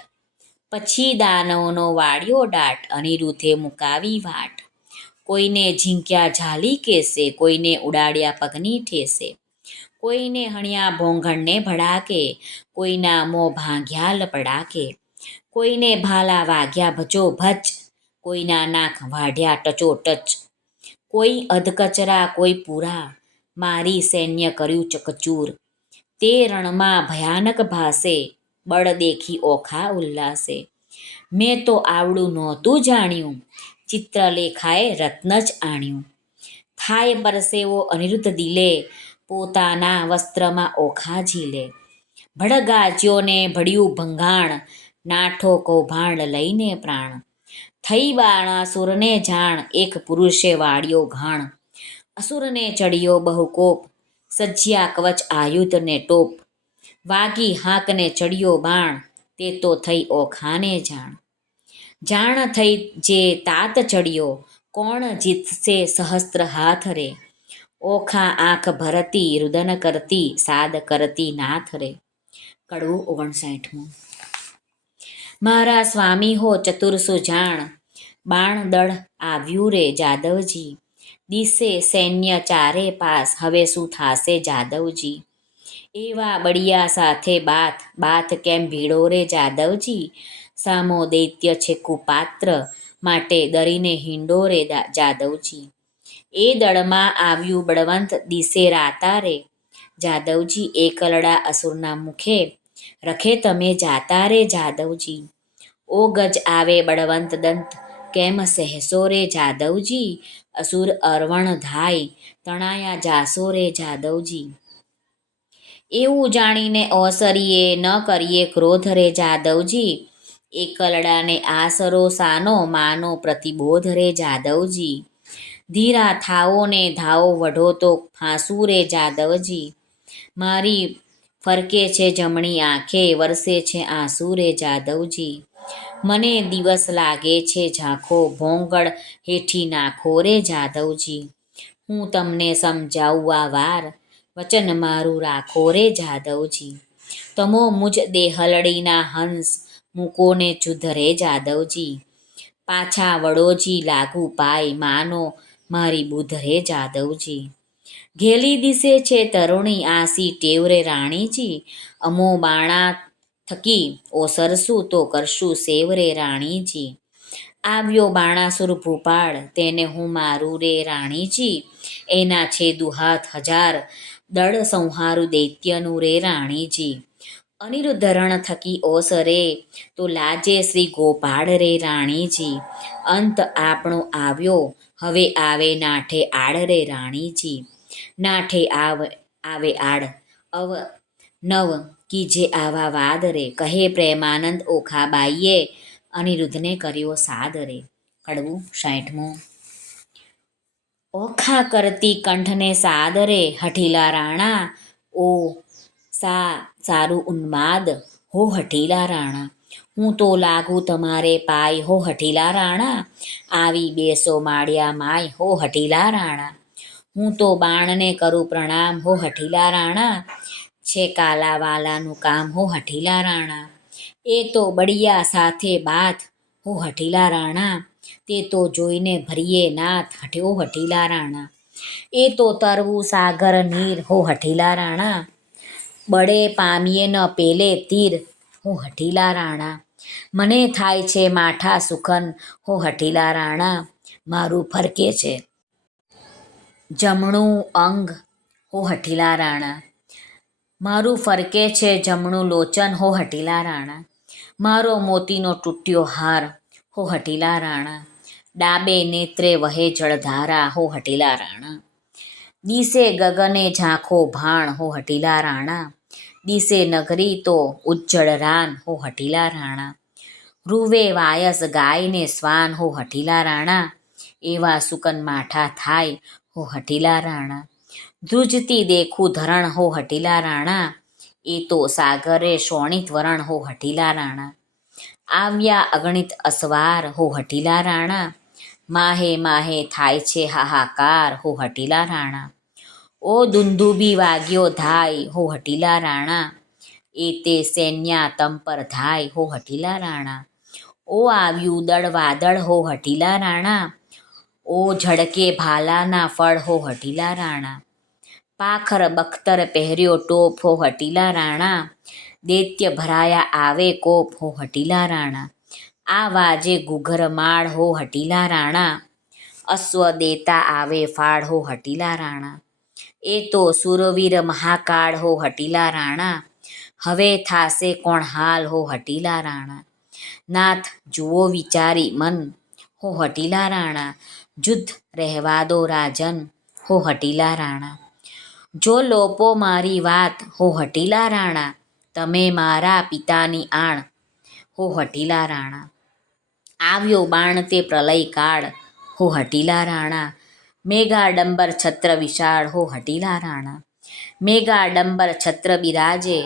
પછી દાનવનો વાળ્યો ડાટ. અનિરુદ્ધે મુકાવી વાટ, કોઈને ઝીંક્યા ઝાલી કેસે, કોઈને ઉડાડ્યા પગની ઠેસે. કોઈને હણ્યા ભોંગણને ભડાકે, કોઈના મોં ભાંગ્યા લપડાકે. કોઈને ભાલા વાગ્યા ભચોભચ, કોઈના નાક વાઢ્યા ટચોટચ. કોઈ અધકચરા કોઈ પૂરા, મારી સૈન્ય કર્યું ચકચૂર. તે રણમાં ભયાનક ભાસે, બળ દેખી ઓખા ઉલ્લાસે. મેં તો આવડું નહોતું જાણ્યું, ચિત્રલેખાએ રત્ન જ આણ્યું. થાય પરસેવો અનિરુદ્ધ દિલે, પોતાના વસ્ત્રમાં ઓખા ઝીલે. ભડગાજ્યો ને ભળ્યું ભંગાણ, નાઠો કૌભાંડ લઈને પ્રાણ. થઈ બાણાસુરને જાણ, એક પુરુષે વાળ્યો ઘાણ. અસુરને ચડ્યો બહુ કોપ, સજ્યા કવચ આયુધ ને ટોપ. વાગી હાંકને ચડ્યો બાણ, તે તો થઈ ઓખાને જાણ. જાણ થઈ જે તાત ચડ્યો, કોણ જીતશે સહસ્ત્ર હાથ રે. ઓખા આંખ ભરતી રુદન કરતી, સાદ કરતી નાથ રે. કડવું 59. મારા સ્વામી હો ચતુર સુજાણ, બાણ દળ આવ્યું રે જાદવજી. દિશે સૈન્ય ચારે પાસ, હવે શું થાશે જાદવજી. એવા બળિયા સાથે બાથ, બાથ કેમ ભીડો રે જાદવજી. સામો દૈત્ય છે કુપાત્ર, માટે ડરીને હિંડો રે જાદવજી. એ દળમાં આવ્યું બળવંત દિશે રાતા રે. જાદવજી એકલડા અસુરના મુખે, રખે તમે જાતા રે જાદવજી. ઓ ગજ આવે બળવંત દંત, કેમ સહેસો રે જાદવજી. અસુર અરવણ ધાય, તણાયા જાશો રે જાદવજી. એવું જાણીને ઓસરીએ ન કરીએ ક્રોધ રે જાદવજી. એકલડાને આસરો સાનો, માનો પ્રતિબોધ રે જાદવજી. ધીરા થાઓ ને ધાવો વઢો તો ફાંસું રે જાદવજી. મારી ફરકે છે જમણી આંખે, વરસે છે આંસુ રે જાદવજી. મને દિવસ લાગે છે ઝાંખો, ભોંગળ હેઠી નાખો રે જાદવજી. હું તમને સમજાવું આ વાર, વચન મારું રાખો રે જાદવજી. તમો મુજ દેહલડીના હંસ, મૂકો ને ચુધ રે જાદવજી. પાછા વડોજી લાગુ પાય, માનો મારી બુધ રે જાદવજી. ઘેલી દિશે છે તરુણી, આસી ટેવ રે રાણીજી. અમો બાણા થકી ઓસરશું, તો કરશું સેવ રે રાણીજી. આવ્યો બાણાસુર ભૂપાળ, તેને હું મારું રે રાણીજી. એના છે દુહાત હજાર, દળ સંહારું દૈત્યનું રે રાણીજી. અનિરુદ્ધ રણ થકી ઓસરે, તો લાજે શ્રી ગોપાળ રે રાણીજી. અંત આપણો આવ્યો, હવે આવે નાઠે આડ રે રાણીજી. નાઠે આવે આડ, અવ નવ કીજે આવા વાદ રે. કહે પ્રેમાનંદ ઓખાબાઈએ, અનિરુદ્ધને કર્યો સાદ રે. કડવું 60. ઓખા કરતી કંઠને સાદ રે, હઠીલા રાણા. ઓ સારું ઉન્માદ, હો હઠીલા રાણા. હું તો લાગુ તમારે પાય, હો હઠીલા રાણા. આવી બેસો માળિયા માય, હો હઠીલા રાણા. હું તો બાણને કરું પ્રણામ, હો હઠીલા રાણા. છે કાલાવાલાનું કામ, હો હઠીલા રાણા. એ તો બળિયા સાથે બાથ, હો હઠીલા રાણા. તે તો જોઈને ભરીએ નાથ, હો હઠીલા રાણા. એ તો તરવું સાગર નીર, હો હઠીલા રાણા. બળે પામીએ ન પેલે તીર, હો હઠીલા રાણા. મને થાય છે માઠા સુખન, હો હઠીલા રાણા. મારું ફરકે છે જમણું અંગ, હો હઠીલા રાણા. મારું ફરકે છે જમણું લોચન, હો હઠીલા રાણા. મારો મોતીનો તૂટ્યો હાર, હો હઠીલા રાણા. ડાબે નેત્રે વહે જળધારા, હો હઠીલા રાણા. દિશે ગગને ઝાંખો ભાણ હો હટીલા રાણા, દિશે નગરી તો ઉજ્જળ રાન હો હટીલા રાણા. રૂવે વાયસ ગાયને સ્વાન હો હટીલા રાણા, એવા સુકન માઠા થાય હો હટીલા રાણા. ધ્રુજતી દેખું ધરણ હો હટીલા રાણા, એ તો સાગરે શોણિત વરણ હો હટીલા રાણા. આવ્યા અગણિત અસવાર હો હટીલા રાણા, માહે માહે થાય છે હાહાકાર હો હટીલા રાણા. ઓ દુંદુભી વાગ્યો ધાય હો હટીલા રાણા, એ તે સૈન્યા તમ પર ધાય હો હટીલા રાણા. ઓ આવ્યું દળ વાદળ હો હટીલા રાણા, ઓ ઝળકે ભાલાના ફળ હો હટીલા રાણા. પાખર બખ્તર પહેર્યો ટોપ હો હટીલા રાણા, દૈત્ય ભરાયા આવે કોપ હો હટીલા રાણા. આ વાજે ઘૂઘર માળ હો હટીલા રાણા, અશ્વ દેતા આવે ફાળ હો હટીલા રાણા. એ તો સુરવીર મહાકાળ હો હટીલા રાણા, હવે થાશે કોણ હાલ હો હટીલા રાણા. નાથ જુઓ વિચારી મન હો હટીલા રાણા, જુદ્ધ રહેવા દો રાજન હો હટીલા રાણા. જો લોપો મારી વાત હો હટીલા રાણા, તમે મારા પિતાની આણ હો હટીલા રાણા. આવ્યો બાણ તે પ્રલય કાળ હો હટીલા રાણા, મેઘાડંબર છત્ર વિશાળ હો હટીલા રાણા. મેઘાડંબર છત્ર બિરાજે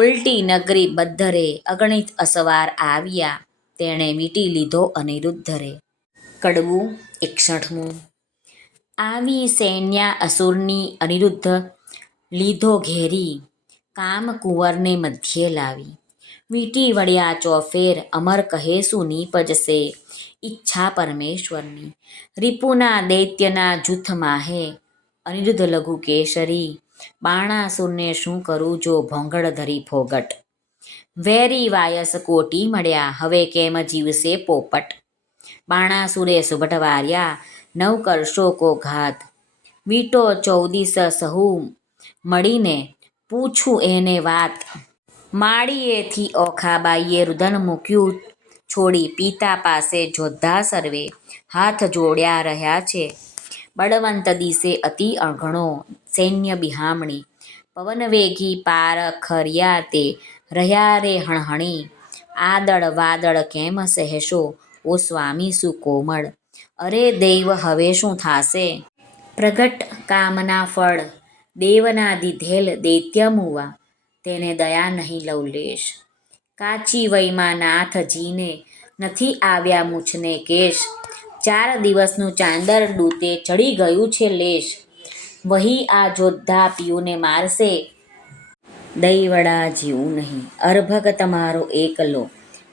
ઉલટી નગરી બધ્ધરે, અગણિત અસવાર આવ્યા તેણે વીંટી લીધો અનિરુદ્ધ રે. કડવું 61મું. આવી સૈન્યા અસુરની અનિરુદ્ધ લીધો ઘેરી, કામ કુંવરને મધ્યે લાવી. વીંટી વળ્યા ચોફેર અમર કહે શું નીપજશે, ઈચ્છા પરમેશ્વરની. રિપુના દૈત્યના જૂથ માહે અનિરુદ્ધ લઘુ કેસરી, બાણાસુરને શું કરું જો ભોંગળ ધરી ફોગટ. વેરી વાયસ કોટી મળ્યા હવે કેમ જીવશે પોપટ, બાણાસુરે સુભટ વાર્યા નવ કરશો કો ઘાત. વીંટો 14 સહુ મળીને પૂછું એને વાત, માળીએથી ઓખાબાઈએ રુદન મૂક્યું છોડી. પિતા પાસે જોદ્ધા સર્વે હાથ જોડ્યા રહ્યા છે, બળવંત દિશે અતિ અઘણો સૈન્ય બિહામણી. પવનવેગી પારખરિયા તે રહ્યા રે હણહણી, આદળ વાદળ કેમ સહેશો ઓ સ્વામી સુકોમળ. અરે દૈવ હવે શું થાશે, પ્રગટ કામના ફળ. દેવના દીધેલ દૈત્ય મુવા, તેને દયા નહીં લવલેશ. કાચી વયમાં નાથજીને નથી આવ્યા મૂછને કેશ, 4 દિવસનું ચાંદરડું તે ચડી ગયું છે લેશ. વહી આ જોદ્ધા પિયુને મારશે, દઈવડા જીવું નહીં. અર્ભક તમારો એકલો,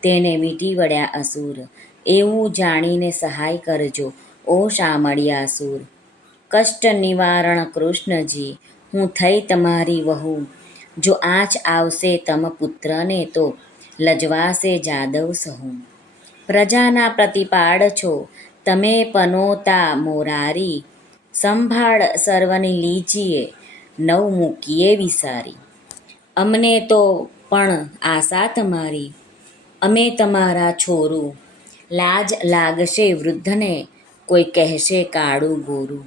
તેને વીંટી વળ્યા અસુર. એવું જાણીને સહાય કરજો ઓ શામળિયાસુર. કષ્ટ નિવારણ કૃષ્ણજી, હું થઈ તમારી વહુ. જો આંચ આવશે તમ પુત્રને તો લજવાશે જાદવ સહુ. પ્રજાના પ્રતિપાળ છો તમે પનોતા મોરારી, સંભાળ સર્વની લીજીએ નવ મૂકીએ વિસારી. અમને તો પણ આશા તમારી, અમે તમારા છોરું. લાજ લાગશે વૃદ્ધને કોઈ કહેશે કાળું ગોરું.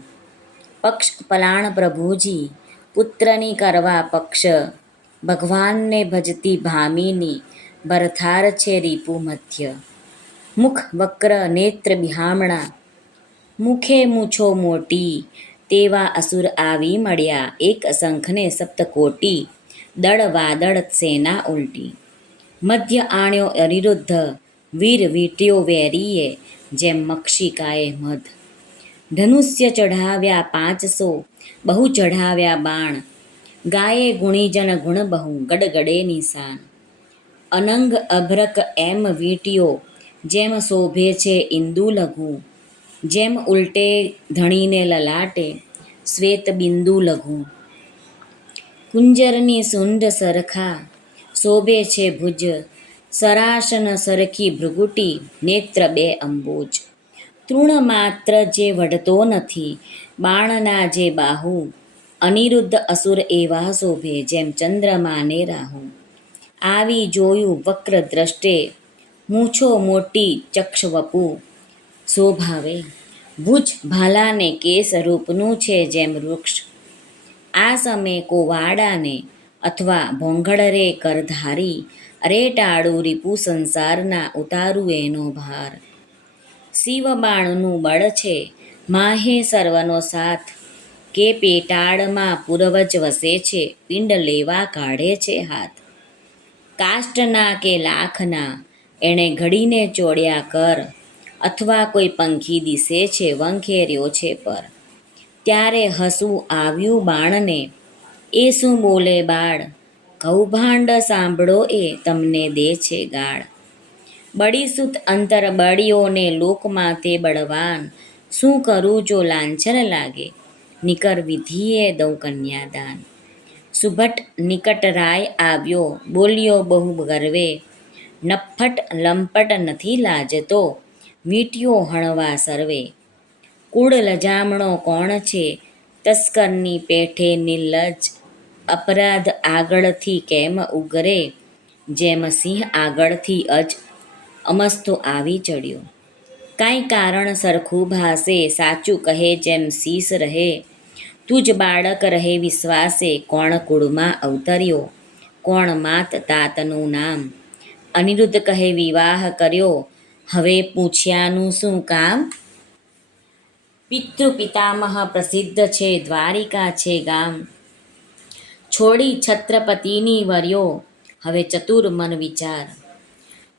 પક્ષ પલાણ પ્રભુજી, પુત્રની કરવા પક્ષ. ભગવાનને ભજતી ભામિની, ભરથાર છે રિપુ મધ્ય. મુખ વક્ર નેત્ર બિહામણા, મુખે મૂછો મોટી. તેવા અસુર આવી મળ્યા એક શંખને સપ્તકોટી, દળ વાદળ સેના ઉલટી. મધ્ય આણ્યો અનિરુદ્ધ વીર વીંટ્યો વેરીએ, જેમ મક્ષિકાએ મધ. ધનુષ્ય ચઢાવ્યા 500 બહુ ચઢાવ્યા બાણ, ગાયે ગુણીજન ગુણ બહુ ગડગડે નિશાન. અનંગ અભ્રક એમ વીંટ્યો, જેમ શોભે છે ઇન્દુ લઘુ. જેમ ઉલટે ધણીને લલાટે શ્વેત બિંદુ લઘુ. કુંજરની સૂંઢ સરખા શોભે છે ભુજ, શરાસન સરખી ભૃગુટી નેત્ર 2 અંબુજ. તૃણ માત્ર જે વઢતો નથી, બાણના જે બાહુ. અનિરુદ્ધ અસુર એવા શોભે જેમ ચંદ્રમાને રાહુ. આવી જોયું વક્ર દ્રષ્ટે, મૂછો મોટી ચક્ષ વપુ. શોભાવે ભુજ ભાલાને કેસ રૂપનું છે જેમ વૃક્ષ. આ સમયે કોવાડાને અથવા ભોંગળરે કરધારી, અરે ટાળું રીપુ સંસારના, ઉતારું એનો ભાર. શિવ બાણનું બળ છે, માહે સર્વનો સાથ, કે પેટાળમાં પૂર્વજ વસે છે, પિંડ લેવા કાઢે છે હાથ. કાષ્ટના કે લાખના એણે ઘડીને ચોડ્યા કર, અથવા કોઈ પંખી દિશે છે વંખેર્યો છે પર. ત્યારે હસવું આવ્યું બાણને, એ શું બોલે બાળ, કૌભાંડ સાંભળો એ તમને દે છે ગાળ. બળીસુત અંતર બળીઓને લોકમાં તે બળવાન, શું કરું જો લાંછન લાગે, નિકર વિધિએ દઉં કન્યાદાન. સુભટ નિકટ રાય આવ્યો, બોલ્યો બહુ ગર્વે, નફ્ફટ લંપટ નથી લાજતો, વીંટ્યો હણવા સર્વે. કુળ લજામણો કોણ છે, તસ્કરની પેઠે નિર્લજ્જ, અપરાધ આગળથી કેમ ઉગરે, જેમ સિંહ આગળથી અજ. અમસ્તો આવી ચડ્યો, કાંઈ કારણ સરખું ભાસે, સાચું કહે જેમ શીશ રહે, તું જ બાળક રહે વિશ્વાસે, કોણ કુળમાં અવતર્યો, કોણ માત તાતનું નામ. અનિરુદ્ધ કહે વિવાહ કર્યો, હવે પૂછ્યાનું શું કામ. પિતૃ પિતામહ પ્રસિદ્ધ છે, દ્વારિકા છે ગામ. છોડી છત્રપતિની વર્યો, હવે ચતુર મન વિચાર.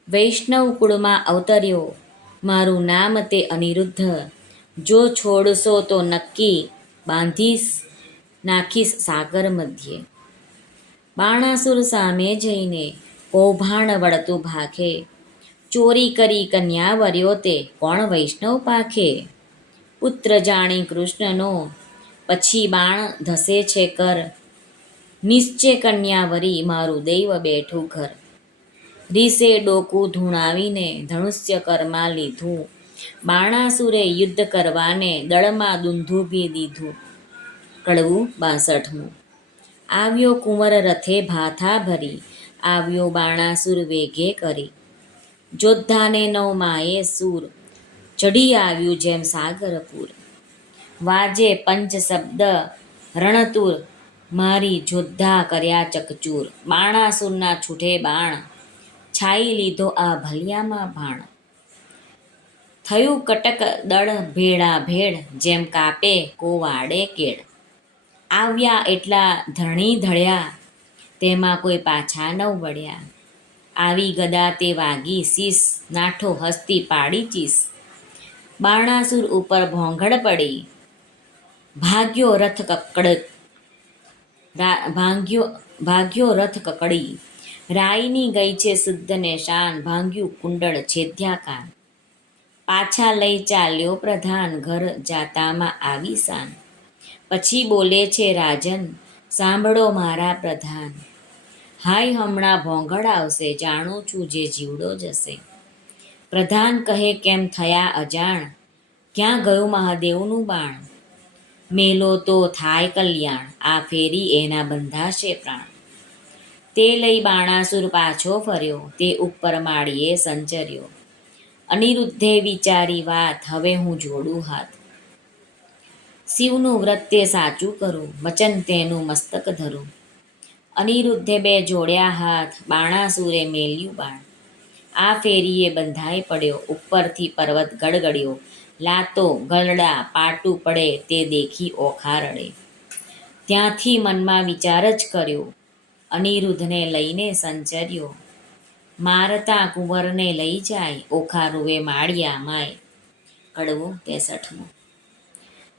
વૈષ્ણવ કુળમાં અવતર્યો, મારું નામ તે અનિરુદ્ધ, જો છોડશો તો નક્કી, બાંધીશ નાખીશ સાગર મધ્યે. બાણાસુર સામે જઈને કૌભાંડ વળતું ભાખે, ચોરી કરી કન્યા વર્યો તે કોણ વૈષ્ણવ પાખે. પુત્ર જાણી કૃષ્ણનો, પછી બાણ ધસે છે કર, નિશ્ચય કન્યા વરી મારું દૈવ બેઠું ઘર. રીસે ડોકું ધૂણાવીને ધનુષ્ય કરમાં લીધું, બાણાસુરે યુદ્ધ કરવાને દળમાં દુંધુભી દીધું. કડવું 62. આવ્યો કુંવર રથે ભાથા ભરી, આવ્યો બાણાસુર વેગે કરી, જોદ્ધાને નવ માયે સૂર, ચઢી આવ્યું જેમ સાગરપુર. વાજે પંચ શબ્દ રણતુર, મારી જોદ્ધા કર્યા ચકચૂર. બાણાસુરના છૂટે બાણ, છાઈ લીધો આ ભલિયામાં ભાણ. થયું કટક દળ ભેળા ભેળ, જેમ કાપે કો વાડે કેળ. આવ્યા એટલા ધરણી ઢળ્યા, તેમાં કોઈ પાછા નવ વળ્યા. આવી ગદા તે વાગી શીશ, નાઠો હસ્તી પાડી ચીસ. બાણાસુર ઉપર ભોંગળ પડી, ભાગ્યો રથ કકડ ભાગ્યો રથ કકડી. રાઈની ગઈ છે શુદ્ધ ને શાન, ભાંગ્યું કુંડળ છેદ્યા કાન. પાછા લઈ ચાલ્યો પ્રધાન, ઘર જાતામાં આવી શાન. પછી બોલે છે રાજન, સાંભળો મારા પ્રધાન, હાય હમણાં ભોંગળ આવશે, જાણું છું જે જીવડો જશે. પ્રધાન કહે કેમ થયા અજાણ, ક્યાં ગયું મહાદેવનું બાણ. મેલો તો થાય કલ્યાણ, આ ફેરી એના બંધાશે પ્રાણ. તે લઈ બાણાસુર પાછો ફર્યો, તે ઉપર માળીએ સંચર્યો. અનિરુદ્ધે વિચારી વાત, હવે હું જોડું હાથ. શિવનું વ્રત તે સાચું કરું, વચન તેનું મસ્તક ધરું. અનિરુદ્ધે બે જોડ્યા હાથ, બાણાસુરે મેલ્યું બાણ. આ ફેરીએ બંધાઈ પડ્યો, ઉપરથી પર્વત ગડગડ્યો. લાતો ગલડા પાટું પડે, તે દેખી ઓખા રડે. ત્યાંથી મનમાં વિચાર જ કર્યો, અનિરુદ્ધને લઈને સંચર્યો. મારતા કુંવરને લઈ જાય, ઓખા રૂવે માળિયા માય. કડવું 63.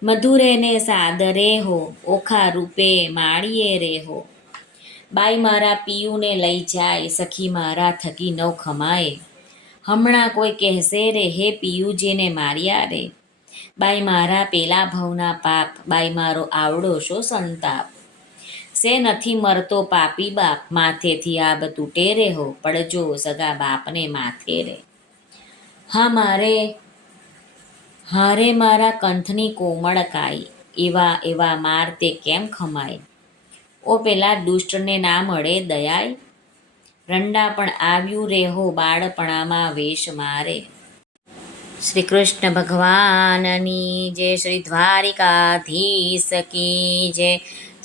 મધુરેને સાદરે હો, ઓખા રૂપે માળીએ રે હો. બાઈ મારા પિયુને લઈ જાય, સખી મારા થકી નવ ખમાય. હમણાં કોઈ કહેશે રે, હે પિયુજીને માર્યા રે. બાઈ મારા પેલા ભવના પાપ, બાઈ મારો આવડો શો સંતાપ. સે નથી મરતો પાપી બાપ, માથેથી આબ તૂટે રે હો, પડજો સગા બાપને માથે રે. હારે મારા કંઠની કોમળ કાઈ, એવા એવા માર તે કેમ ખમાય. ઓ પેલા દુષ્ટને ના મળે દયાય, રંડા પણ આવ્યું રે હો બાળપણામાં વેશ મારે. શ્રી કૃષ્ણ ભગવાનની જય, શ્રી દ્વારિકાધીશ કી જય,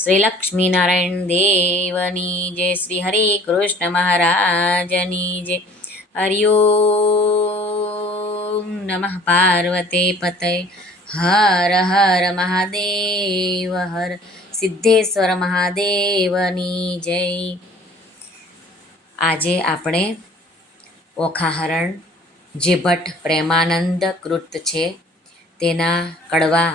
શ્રી લક્ષ્મીનારાયણ દેવની જય, શ્રી હરે કૃષ્ણ મહારાજની જય. હરિઓમ નમઃ પાર્વતે પતય. હર હર મહાદેવ, હર સિદ્ધેશ્વર મહાદેવની જય. આજે આપણે ઓખાહરણ જે ભટ્ટ પ્રેમાનંદ કૃત છે તેના કડવા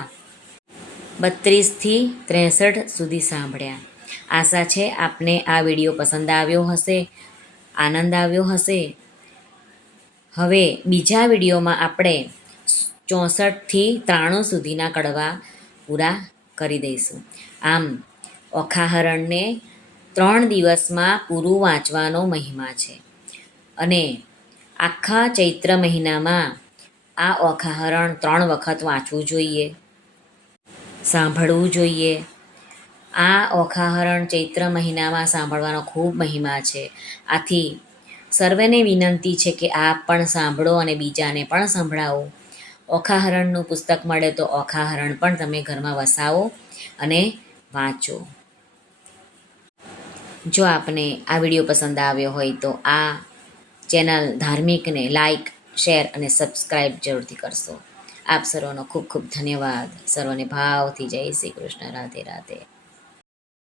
32થી 63 સુધી સાંભળ્યા. આશા છે આપને આ વિડીયો પસંદ આવ્યો હશે, આનંદ આવ્યો હશે. હવે બીજા વિડીયોમાં આપણે 64થી 93 સુધીના કડવા પૂરા કરી દઈશું. આમ ઓખાહરણને 3 દિવસમાં પૂરું વાંચવાનો મહિમા છે અને આખા ચૈત્ર મહિનામાં આ ઓખાહરણ 3 વખત વાંચવું જોઈએ, સાંભળવું જોઈએ. આ ઓખાહરણ ચૈત્ર મહિનામાં સાંભળવાનો ખૂબ મહિમા છે. આથી સર્વેને વિનંતી છે કે આપ પણ સાંભળો અને બીજાને પણ સંભળાવો. ઓખાહરણનું પુસ્તક મળે તો ઓખાહરણ પણ તમે ઘરમાં વસાવો અને વાંચો. જો આપને આ વિડીયો પસંદ આવ્યો હોય તો આ ચેનલ ધાર્મિકને લાઈક, શેર અને સબસ્ક્રાઈબ જરૂરથી કરશો. આપ સર્વનો ખૂબ ખૂબ ધન્યવાદ. સર્વને ભાવથી જય શ્રી કૃષ્ણ. રાધે રાધે.